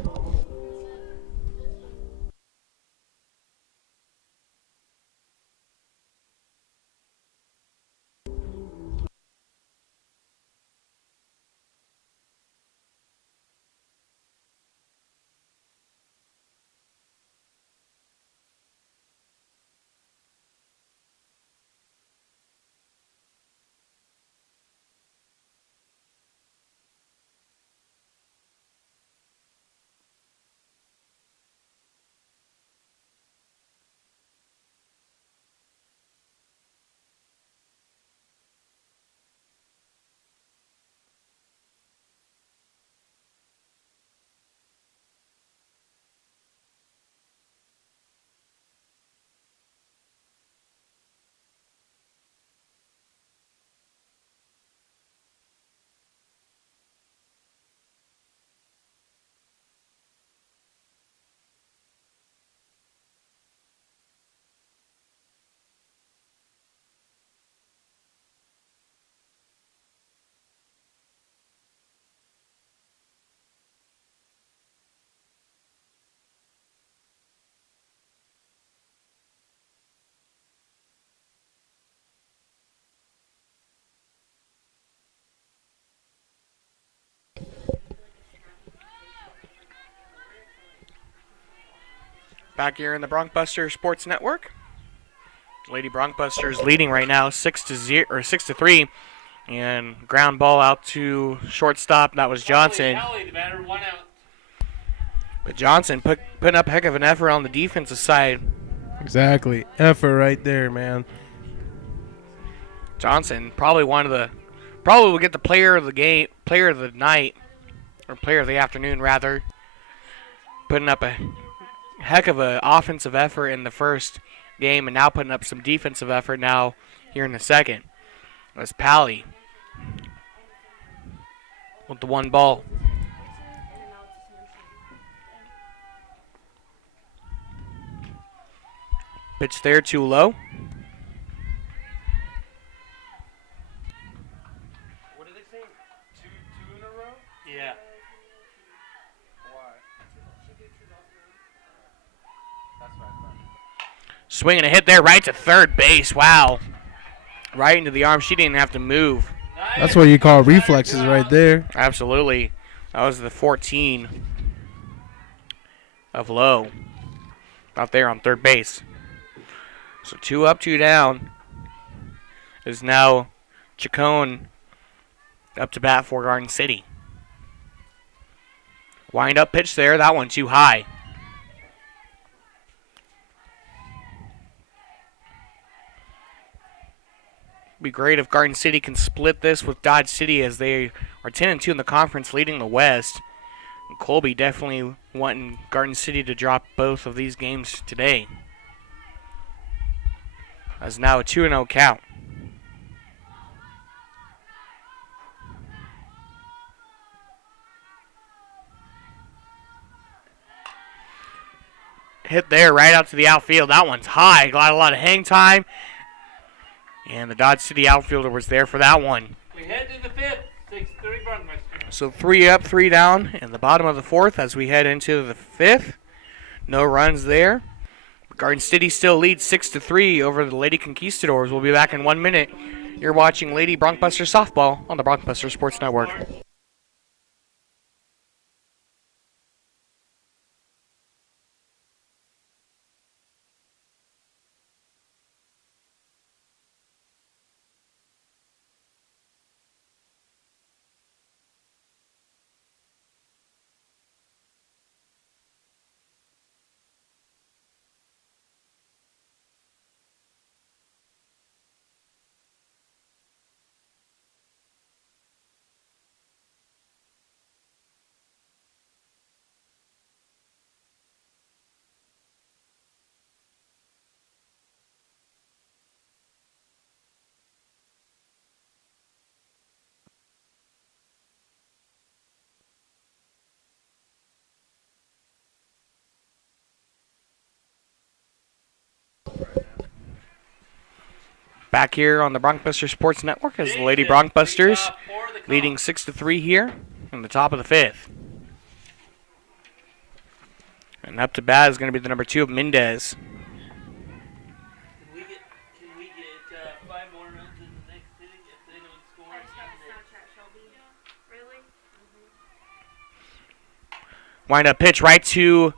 Back here in the Bronkbuster Sports Network. Lady Bronkbusters leading right now 6-3. And ground ball out to shortstop. That was Johnson. Kelly, the batter, 1 out. But Johnson putting up a heck of an effort on the defensive side. Exactly. Effort right there, man. Johnson probably will get the player of the game, player of the night, or player of the afternoon rather. Putting up a heck of an offensive effort in the first game and now putting up some defensive effort now here in the second. That's Pally with the 1 ball. Pitch there too low. What did they say? Two in a row? Yeah. Why? That's what I thought. Swinging a hit there right to third base. Wow. Right into the arm. She didn't have to move. That's what you call reflexes right there. Absolutely. That was the 14 of Lowe out there on third base. So 2 up, 2 down is now Chacon up to bat for Garden City. Wind up pitch there. That one too high. Be great if Garden City can split this with Dodge City as they are 10-2 in the conference, leading the West. And Colby definitely wanting Garden City to drop both of these games today. As now a 2-0 count. Hit there right out to the outfield. That one's high. Got a lot of hang time. And the Dodge City outfielder was there for that one. We head to the fifth. 6-3 Brookbusters. So 3 up, 3 down in the bottom of the fourth as we head into the fifth. No runs there. Garden City still leads 6-3 over the Lady Conquistadors. We'll be back in 1 minute You're watching Lady Bronkbusters softball on the Bronkbusters Sports Network. Back here on the Bronkbusters Sports Network as the Lady Bronkbusters leading 6-3 here in the top of the fifth. And up to bat is going to be the number 2 of Mendez. Can we get 5 more runs in the next inning if they don't score? I just got a Snapchat, Shelby. Really? Wind up pitch right to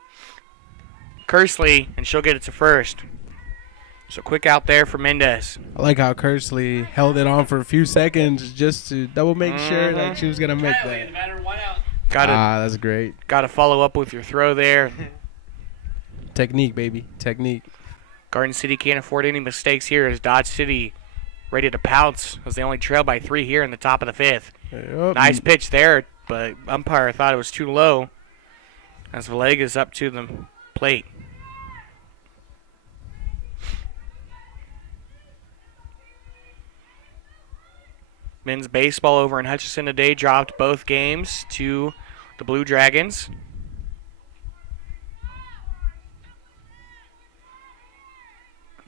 Kersley, and she'll get it to first. So quick out there for Mendez. I like how Kersley held it on for a few seconds just to double make sure that she was gonna make that. That's great. Got to follow up with your throw there. Technique, baby. Technique. Garden City can't afford any mistakes here as Dodge City ready to pounce as they only trail by 3 here in the top of the fifth. Yep. Nice pitch there, but umpire thought it was too low as Villegas up to the plate. Men's baseball over in Hutchinson today dropped both games to the Blue Dragons.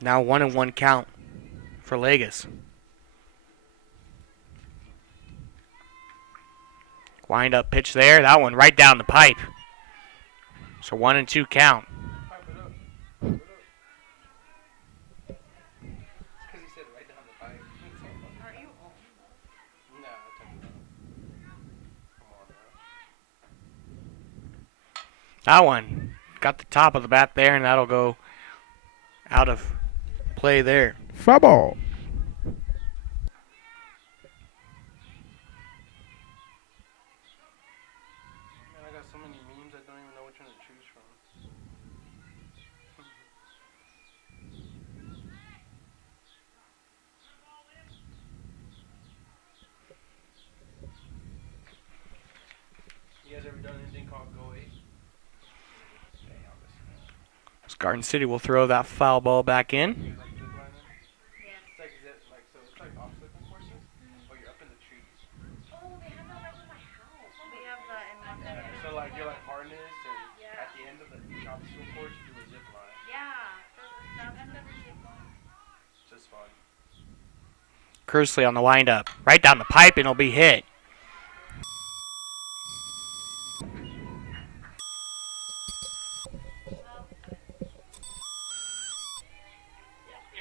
Now 1-1 count for Legas. Wind up pitch there. That one right down the pipe. So 1-2 count. That one got the top of the bat there, and that'll go out of play there. Foul ball. Man, I got so many memes, I don't even know which one to choose from. You guys ever done anything called Go 8? Garden City will throw that foul ball back in. It's like obstacle courses, but you're up in the trees. Oh, they have that right by my house. We have that in Montana. So like you're like harness, and at the end of the obstacle course, you do a zip line. Yeah, I've never zip line. Just fun. Kersley on the windup. Right down the pipe, and it'll be hit.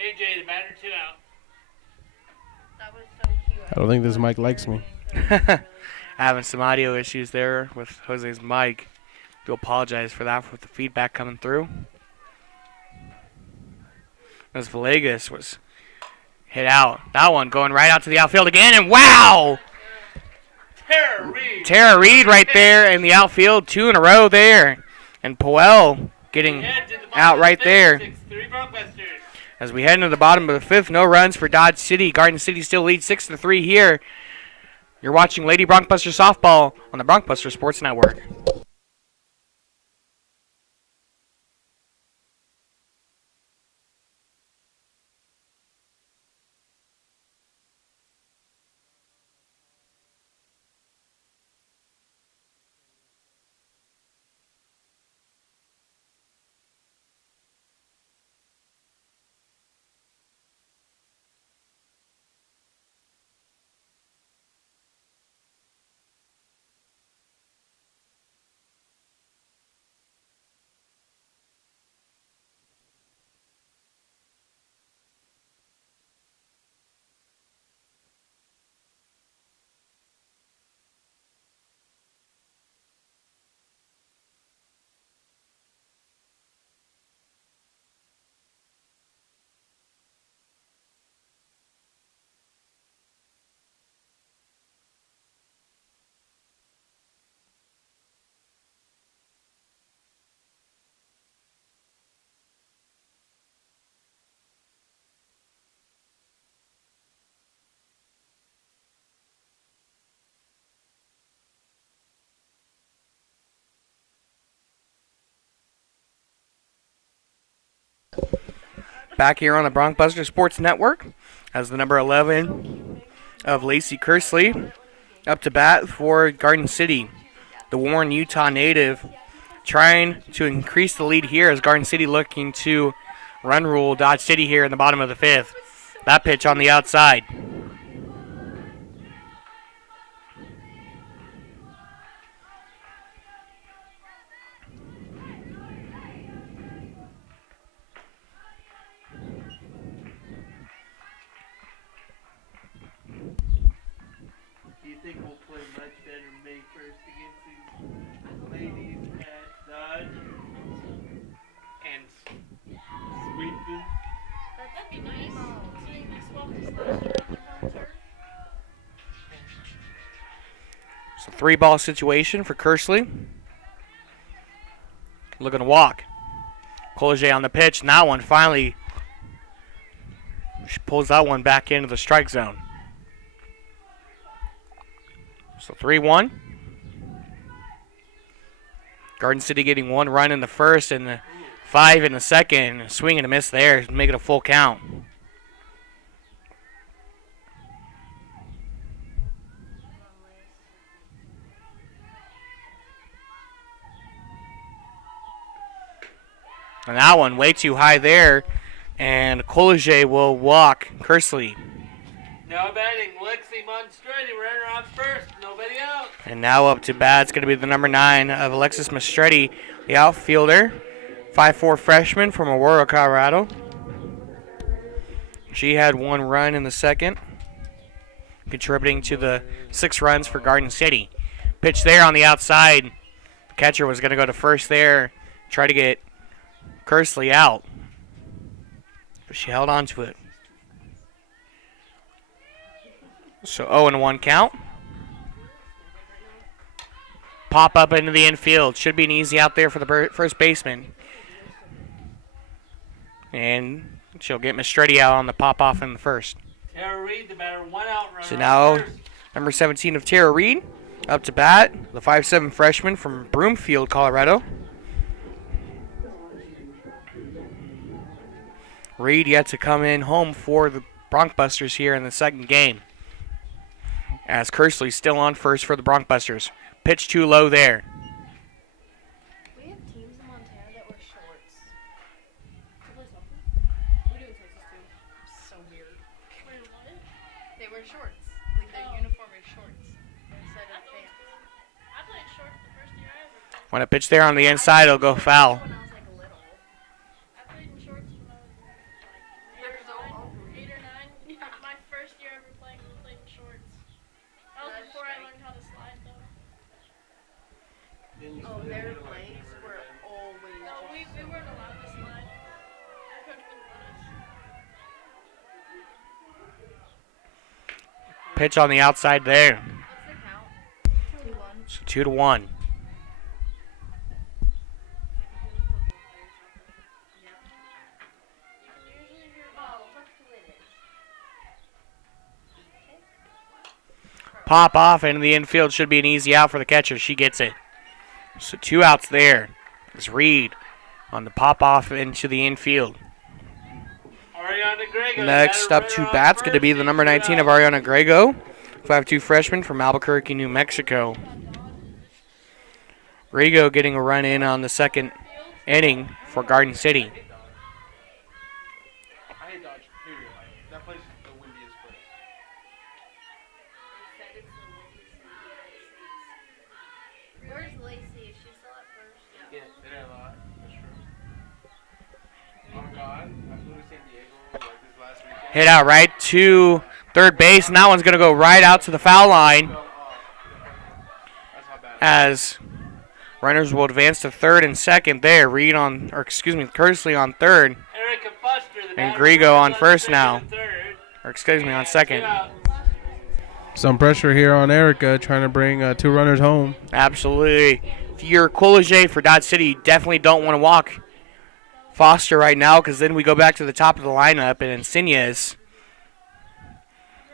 AJ, the batter, 2 out. That was so cute. I don't think this mic likes me. Having some audio issues there with Jose's mic. Do apologize for that with the feedback coming through. As Villegas was hit out. That one going right out to the outfield again, and wow! Tara Reed right there in the outfield, 2 in a row there. And Powell getting out right there. 6-3 Bronkbusters. As we head into the bottom of the fifth, no runs for Dodge City. Garden City still leads 6-3 here. You're watching Lady Bronkbuster Softball on the Bronkbuster Sports Network. back here on the Bronkbuster Sports Network as the number 11 of Lacey Kersley up to bat for Garden City. The Warren, Utah native trying to increase the lead here as Garden City looking to run rule Dodge City here in the bottom of the 5th. That pitch on the outside. Do you think we'll play much better May 1st against these ladies at Dodge? And sweep them? That'd be nice. So you can swap this last year on the home turf. It's a 3-ball situation for Kersley. Looking to walk. Collier on the pitch, and that one finally, she pulls that one back into the strike zone. So 3-1. Garden City getting 1 run in the first and 5 in the second. A swing and a miss there, make it a full count. And that one way too high there, and Collier will walk Kersley. Now batting Lexi Monstretti, runner on first, nobody out. And now up to bat, it's going to be the number 9 of Alexis Mastretti, the outfielder, 5'4" freshman from Aurora, Colorado. She had 1 run in the second, contributing to the 6 runs for Garden City. Pitch there on the outside. The catcher was going to go to first there, try to get Kersley out, but she held on to it. So 0-1 count. Pop up into the infield. Should be an easy out there for the first baseman. And she'll get Mastretti out on the pop off in the first. Tara Reed, the batter, 1 out, runner So on now first. number 17 of Tara Reed up to bat. The 5'7" freshman from Broomfield, Colorado. Reed yet to come in home for the Bronkbusters here in the second game. As Kersley's still on first for the Bronkbusters. Pitch too low there. We have teams in Montana that wear shorts. We do in Texas too. So weird. Wait, what? They wear shorts. Like their uniform is shorts instead of pants. I played shorts the first year I ever played. When a pitch there on the inside, it'll go foul. When I was like little. I played in shorts when I was like 8 or 9. My first year ever playing, we played in shorts. That was That's before I strange. learned how to slide though. Oh, their legs were always. No, we weren't allowed to slide. Our coach wouldn't let us. Pitch on the outside there. What's the count? 2-1. So 2-1. You can usually hear Oh, look who it is. Pop off into the infield. Should be an easy out for the catcher. She gets it. So 2 outs there. It's Reed on the pop off into the infield. Ariana Grego, Next batter, up to runner on bat's going to first, be the number 2 19 of out. Ariana Grego, 5'2" freshman from Albuquerque, New Mexico. Grego getting a run in on the second inning for Garden City. I hate Dodge, period. That place is the windiest place. Where's Lacey? Is she still at first? Yeah. It ain't a lot. That's true. Oh, God. I flew to San Diego like this last weekend. Hit out right to third base, and that one's going to go right out to the foul line That's how bad. as runners will advance to third and second there. Reed on, or excuse me, Kersley on third, Erica Buster, the and batter, Grego on runners first second now. and third. Or excuse me, on And second. 2 outs. Some pressure here on Erica, trying to bring 2 runners home. Absolutely. If you're Collier for Dodge City, you definitely don't want to walk Foster right now, because then we go back to the top of the lineup, and Insignias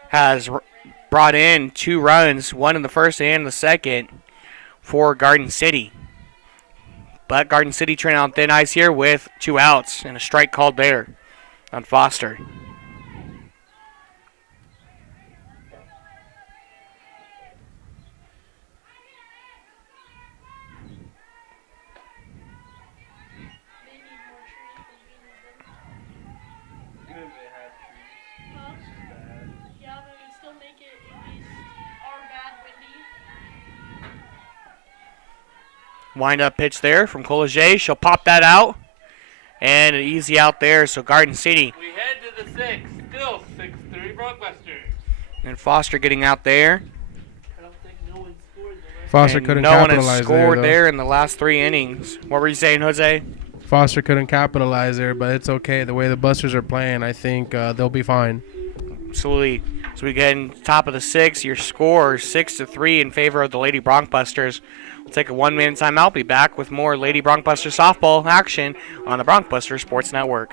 has brought in 2 runs, 1 in the first and the second for Garden City. But Garden City turning on thin ice here with 2 outs and a strike called there. on Foster. They need more trees than we need them. Even if they had trees, Huh? it's just bad. Yeah, but we'd still make it in case our bad windy. Wind up pitch there from Collegier. She'll pop that out. And an easy out there. So Garden City We head to the 6th. Still 6-3 Brockbusters. and Foster getting out there. I don't think no one scored the rest. Foster And couldn't no one capitalize has scored there, there in the last 3 innings. What were you saying, Jose? though. Foster couldn't capitalize there, but it's okay. The way the Busters are playing, I think they'll be fine. Absolutely. So we get in top of the 6th. Your score 6-3 in favor of the Lady Bronkbusters. We'll take a 1-minute timeout. Be back with more Lady Bronkbusters softball action on the Bronkbusters Sports Network.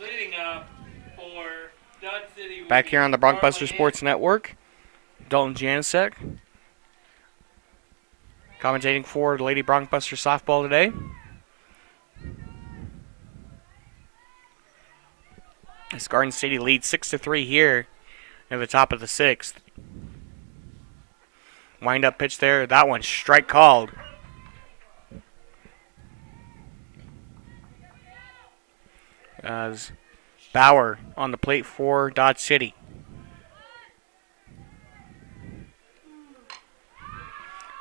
Leading up for Dodge City. will Back be here on the Bronkbuster Carly Sports Network, Dalton Janicek commentating for the Lady Bronkbuster softball today. As Garden City leads 6-3 here at the top of the 6th. Wind up pitch there. That one strike called. As Bauer on the plate for Dodge City.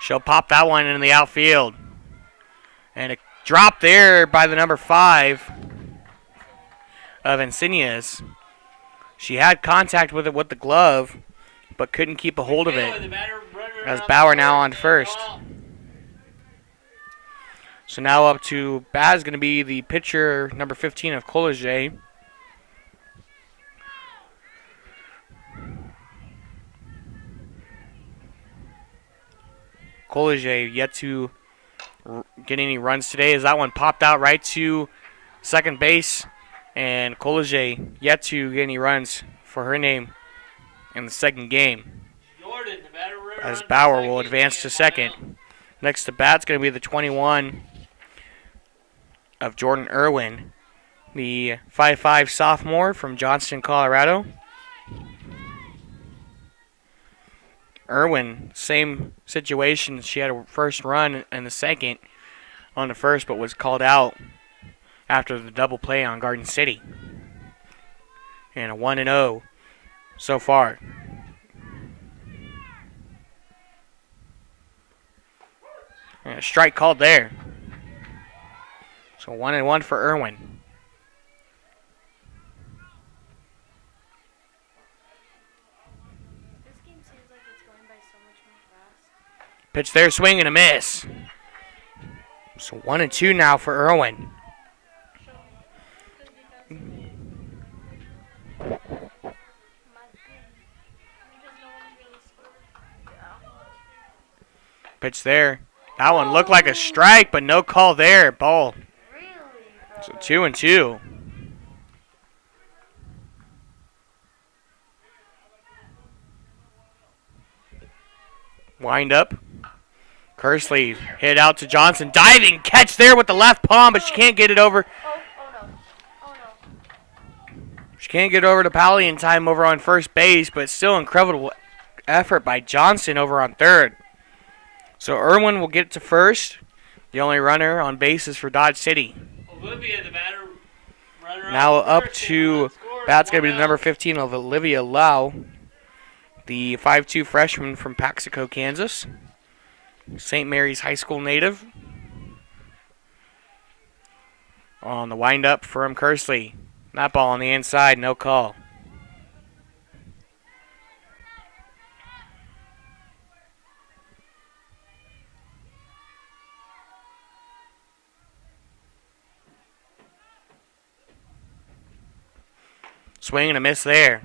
She'll pop that one in the outfield. And a drop there by the number 5 of Insignias. She had contact with it with the glove, but couldn't keep a hold of it. As Bauer now on first. So now up to bat is going to be the pitcher, number 15 of Collegier. Collegier yet to get any runs today as that one popped out right to second base. And Collegier yet to get any runs for her name in the second game. As Bauer will advance to second. Next to bat's going to be the 21 of Jordan Irwin, the 5'5" sophomore from Johnston, Colorado. Irwin, same situation. She had a first run in the second on the first, but was called out after the double play on Garden City. And a 1-0 so far. And a strike called there. So 1-1 for Irwin. This game seems like it's going by so much more fast. Pitch there, swing and a miss. So 1-2 now for Irwin. Pitch there. That one looked like a strike, but no call there. Ball. Really? So 2-2. Wind up. Kersley hit out to Johnson. Diving catch there with the left palm, but she can't get it over. Oh no. Oh no. She can't get over to Pally in time over on first base, but still incredible effort by Johnson over on third. So Irwin will get to first The only runner on base is for Dodge City. Olivia, the batter, runner Now on up first, to scores, bat's going to be one the number out. 15 of Olivia Lau, the 5'2 freshman from Paxico, Kansas. St. Mary's High School native. On the windup from Kersley. That ball on the inside, no call. Swing and a miss there.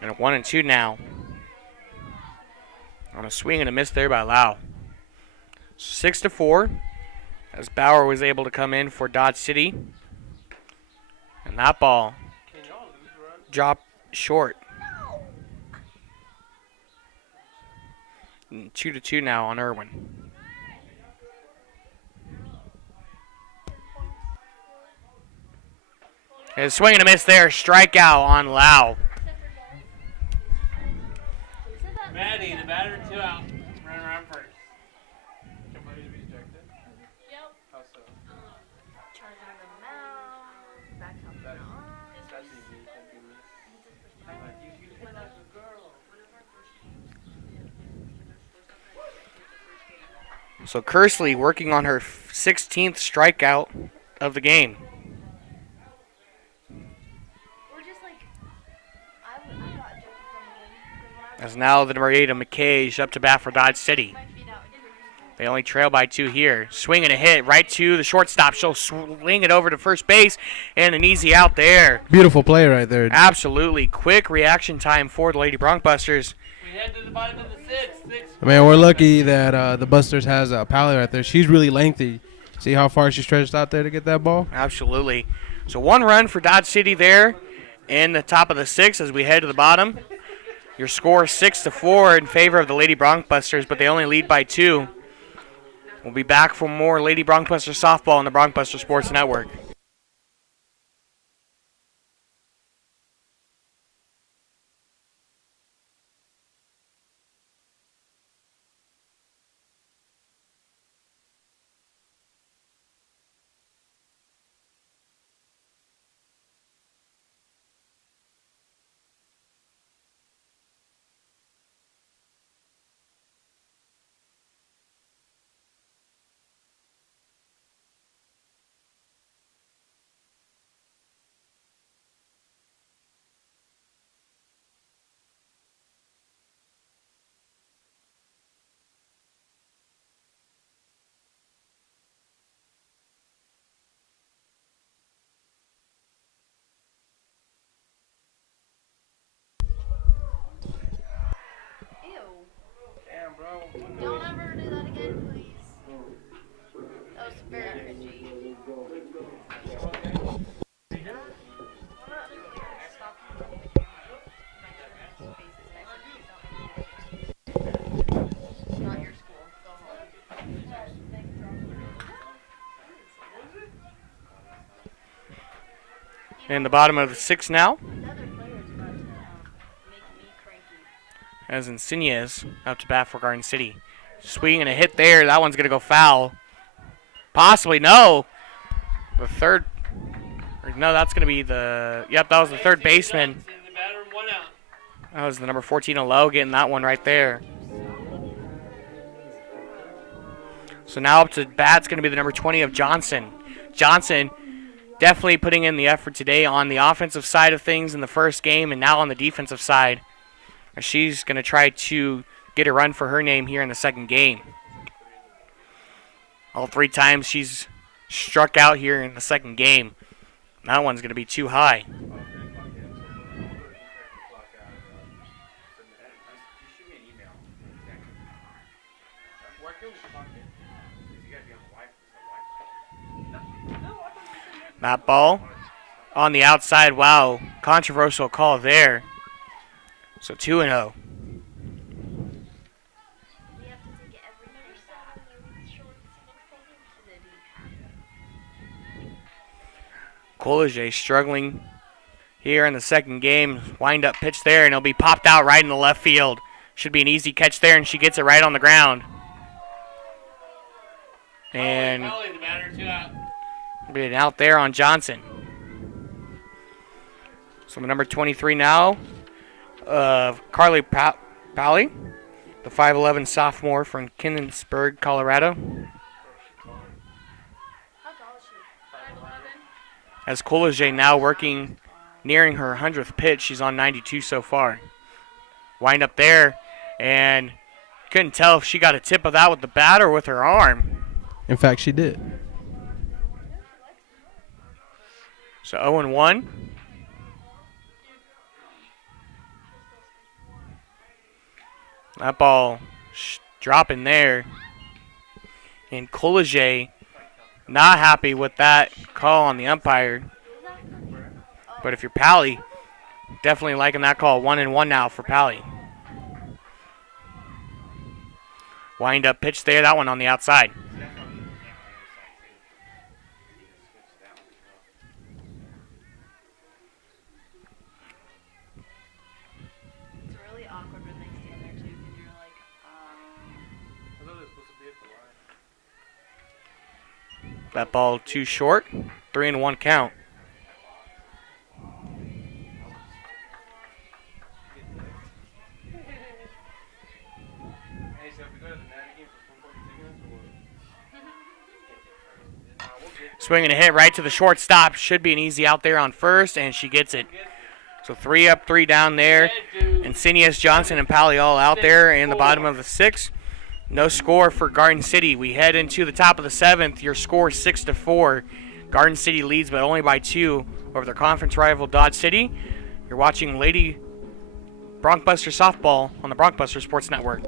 And a 1-2 now. On a swing and a miss there by Lau. 6-4. As Bauer was able to come in for Dodge City. And that ball dropped short. 2-2 now on Irwin. And a swing and a miss there. Strikeout on Lau. Maddie, the batter, 2 out. Runner on first. Yep. Charging them out. Back up the arm. So Kersley working on her 16th strikeout of the game. We're just like, I got joking from the game. As now the number 8 of McKay is up to bat for Dodge City. My feet out. They only trail by 2 here. Swing and a hit right to the shortstop. She'll swing it over to first base and an easy out there. Beautiful play right there. Absolutely quick reaction time for the Lady Bronkbusters. We head to the bottom of the sixth. Man, we're lucky that the Busters has a Pally right there. She's really lengthy. See how far she stretched out there to get that ball? Absolutely. So 1 run for Dodge City there in the top of the 6th as we head to the bottom. Your score 6-4 in favor of the Lady Bronkbusters, but they only lead by 2. We'll be back for more Lady Bronkbusters softball on the Bronkbuster Sports Network. Ew. Damn, bro. Don't ever do that again, please. That was very cringy. Not your school. Go home. In the bottom of the 6th now, Another player is about to make me cranky. as Insignias up to bat for Garden City. Swing and a hit there. That one's going to go foul. Possibly, no. The third, no, that's going to be the, yep, that was the third baseman. The batter, 1 out. That was the number 14 Low getting that one right there. So now up to bat's going to be the number 20 of Johnson. Johnson definitely putting in the effort today on the offensive side of things in the first game and now on the defensive side. She's going to try to get a run for her name here in the second game. All 3 times she's struck out here in the second game. That one's going to be too high. That ball on the outside. Wow, controversial call there. So 2-0. We have to take everything back. Coolidge struggling here in the second game. Wind up pitch there, and it'll be popped out right in the left field. Should be an easy catch there, and she gets it right on the ground. And being out there on Johnson. So the number 23 now, Carly Pally, the 5'11 sophomore from Kindensburg, Colorado. How tall is she? 5'11". As Coolidge now working, nearing her 100th pitch. She's on 92 so far. Wind up there, and couldn't tell if she got a tip of that with the bat or with her arm. In fact, she did. So 0-1. That ball dropping there. And Coolidge not happy with that call on the umpire. But if you're Pally, definitely liking that call. 1-1 now for Pally. Wind up pitch there. That one on the outside. It's really awkward when they stand there too, because you're like, I thought it was supposed to be at the line. That ball too short. 3-1 count. Hey, so if we go to the net again for 4.2 minutes or what? Swinging a hit right to the shortstop. Should be an easy out there on first, and she gets it. So 3 up, 3 down there. And Sinius, Johnson, and Pally all out there in the bottom of the 6th. No score for Garden City. We head into the top of the 7th. Your score 6-4. Garden City leads, but only by 2 over their conference rival Dodge City. You're watching Lady Bronkbuster Softball on the Bronkbuster Sports Network.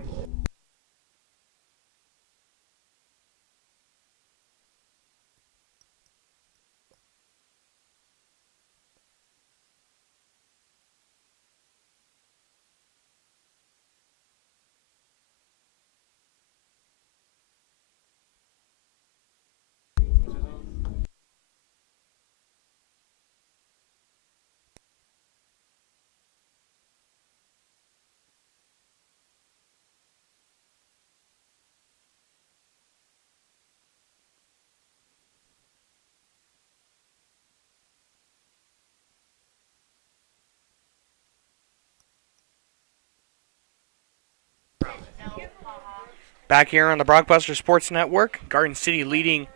Back here on the Bronkbuster Sports Network, Garden City leading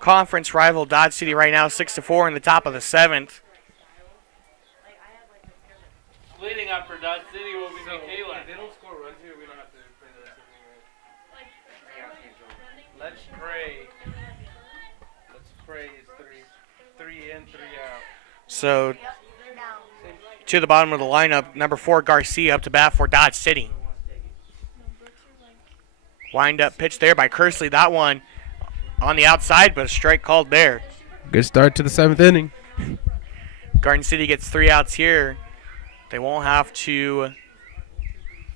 conference rival Dodge City right now 6-4 in the top of the 7th. Leading up for Dodge City will be Michaela. If they don't score runs here, we don't have to play the rest of the game. Let's pray. Let's pray is 3 in, 3 out. So to the bottom of the lineup, number 4 Garcia up to bat for Dodge City. Wind up pitch there by Kersley. That one on the outside, but a strike called there. Good start to the 7th inning. Garden City gets 3 outs here. They won't have to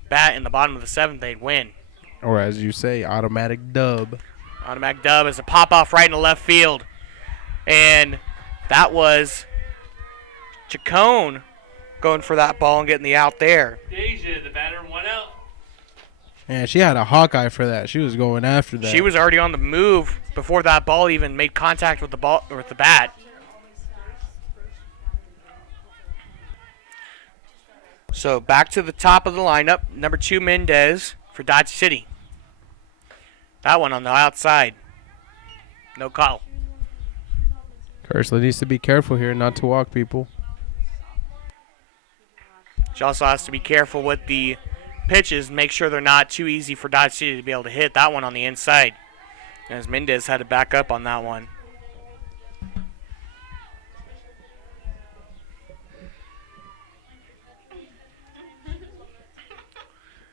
bat in the bottom of the 7th. They'd win. Or as you say, automatic dub. Automatic dub is a pop off right in the left field. And that was Chacon going for that ball and getting the out there. Deja, the batter, 1 out. Man, she had a hawk eye for that. She was going after that. She was already on the move before that ball even made contact with the ball or with the bat. So back to the top of the lineup, number 2 Mendez for Dodge City. That one on the outside. No call. Kersley needs to be careful here not to walk people. She also has to be careful with the pitches, make sure they're not too easy for Dodge City to be able to hit. That one on the inside, as Mendez had to back up on that one.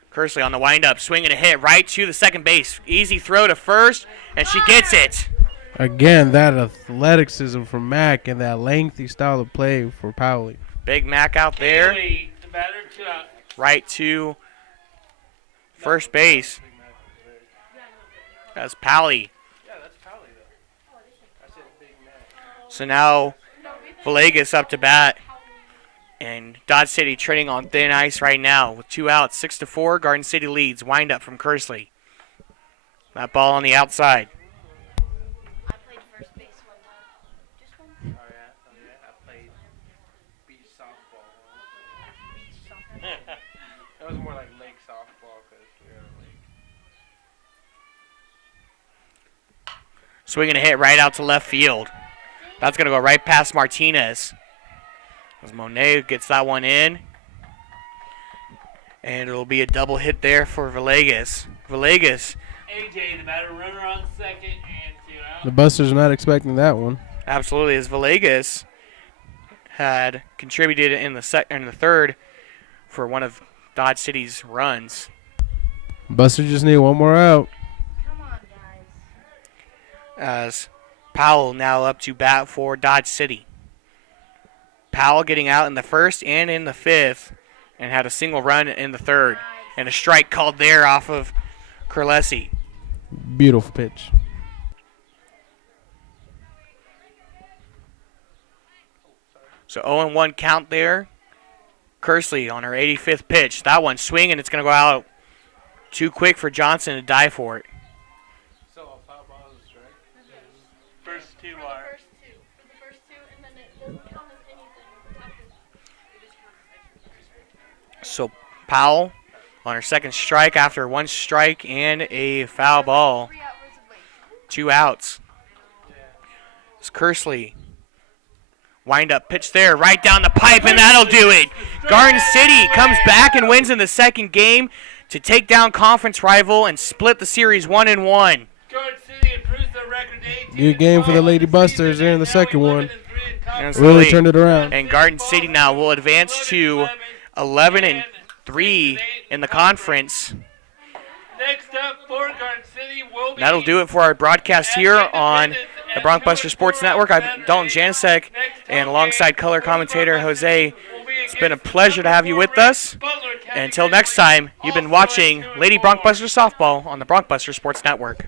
Kersley on the windup, swinging a hit right to the second base. Easy throw to first, and she gets it. Again, that athleticism from Mack and that lengthy style of play for Powley. Big Mac out there. Haley, the batter, 2 out. Right to first base. That's Pally. Yeah, that's Powley, though. I said Big Mac. So now Villegas up to bat. And Dodge City training on thin ice right now with 2 outs, 6-4. Garden City leads. Wind up from Kersley. That ball on the outside. I played first base one time. Just one. Oh, yeah. I played beach softball. Beach soccer. That was more like lake softball because we were at a lake. Swinging a hit right out to left field. That's going to go right past Martinez. As Monet gets that one in. And it'll be a double hit there for Villegas. Villegas, AJ, the batter, runner on second and 2 out. The Busters are not expecting that one. absolutely, as Villegas had contributed in the third for one of Dodge City's runs. Busters just need one more out. Come on, guys. As Powell now up to bat for Dodge City. Powell getting out in the first and in the fifth and had a single run in the third. And a strike called there off of Kerlesi. Beautiful pitch. So 0-1 count there. Kersley on her 85th pitch. That one swinging, it's going to go out too quick for Johnson to die for it. So a foul ball is a strike? First 2 For are. the first 2. For the first 2, and then it doesn't count as anything after that. So Powell on her second strike after 1 strike and a foul ball. 3 out versus late. 2 outs. It's Kersley. Wind up pitch there, right down the pipe, and that'll do it. Garden City comes back and wins in the second game to take down conference rival and split the series 1-1. Garden City improves their record to 18. Good game for the Lady Busters there in the second one. Absolutely. Really turned it around. And Garden City now will advance to 11-3 in the conference. Next up for Garden City will be. That'll do it for our broadcast here on the Bronkbuster Sports Network. I'm Dalton Janicek, and alongside color commentator Jose. It's been a pleasure to have you with us. And until next time, you've been watching Lady Bronkbuster Softball on the Bronkbuster Sports Network.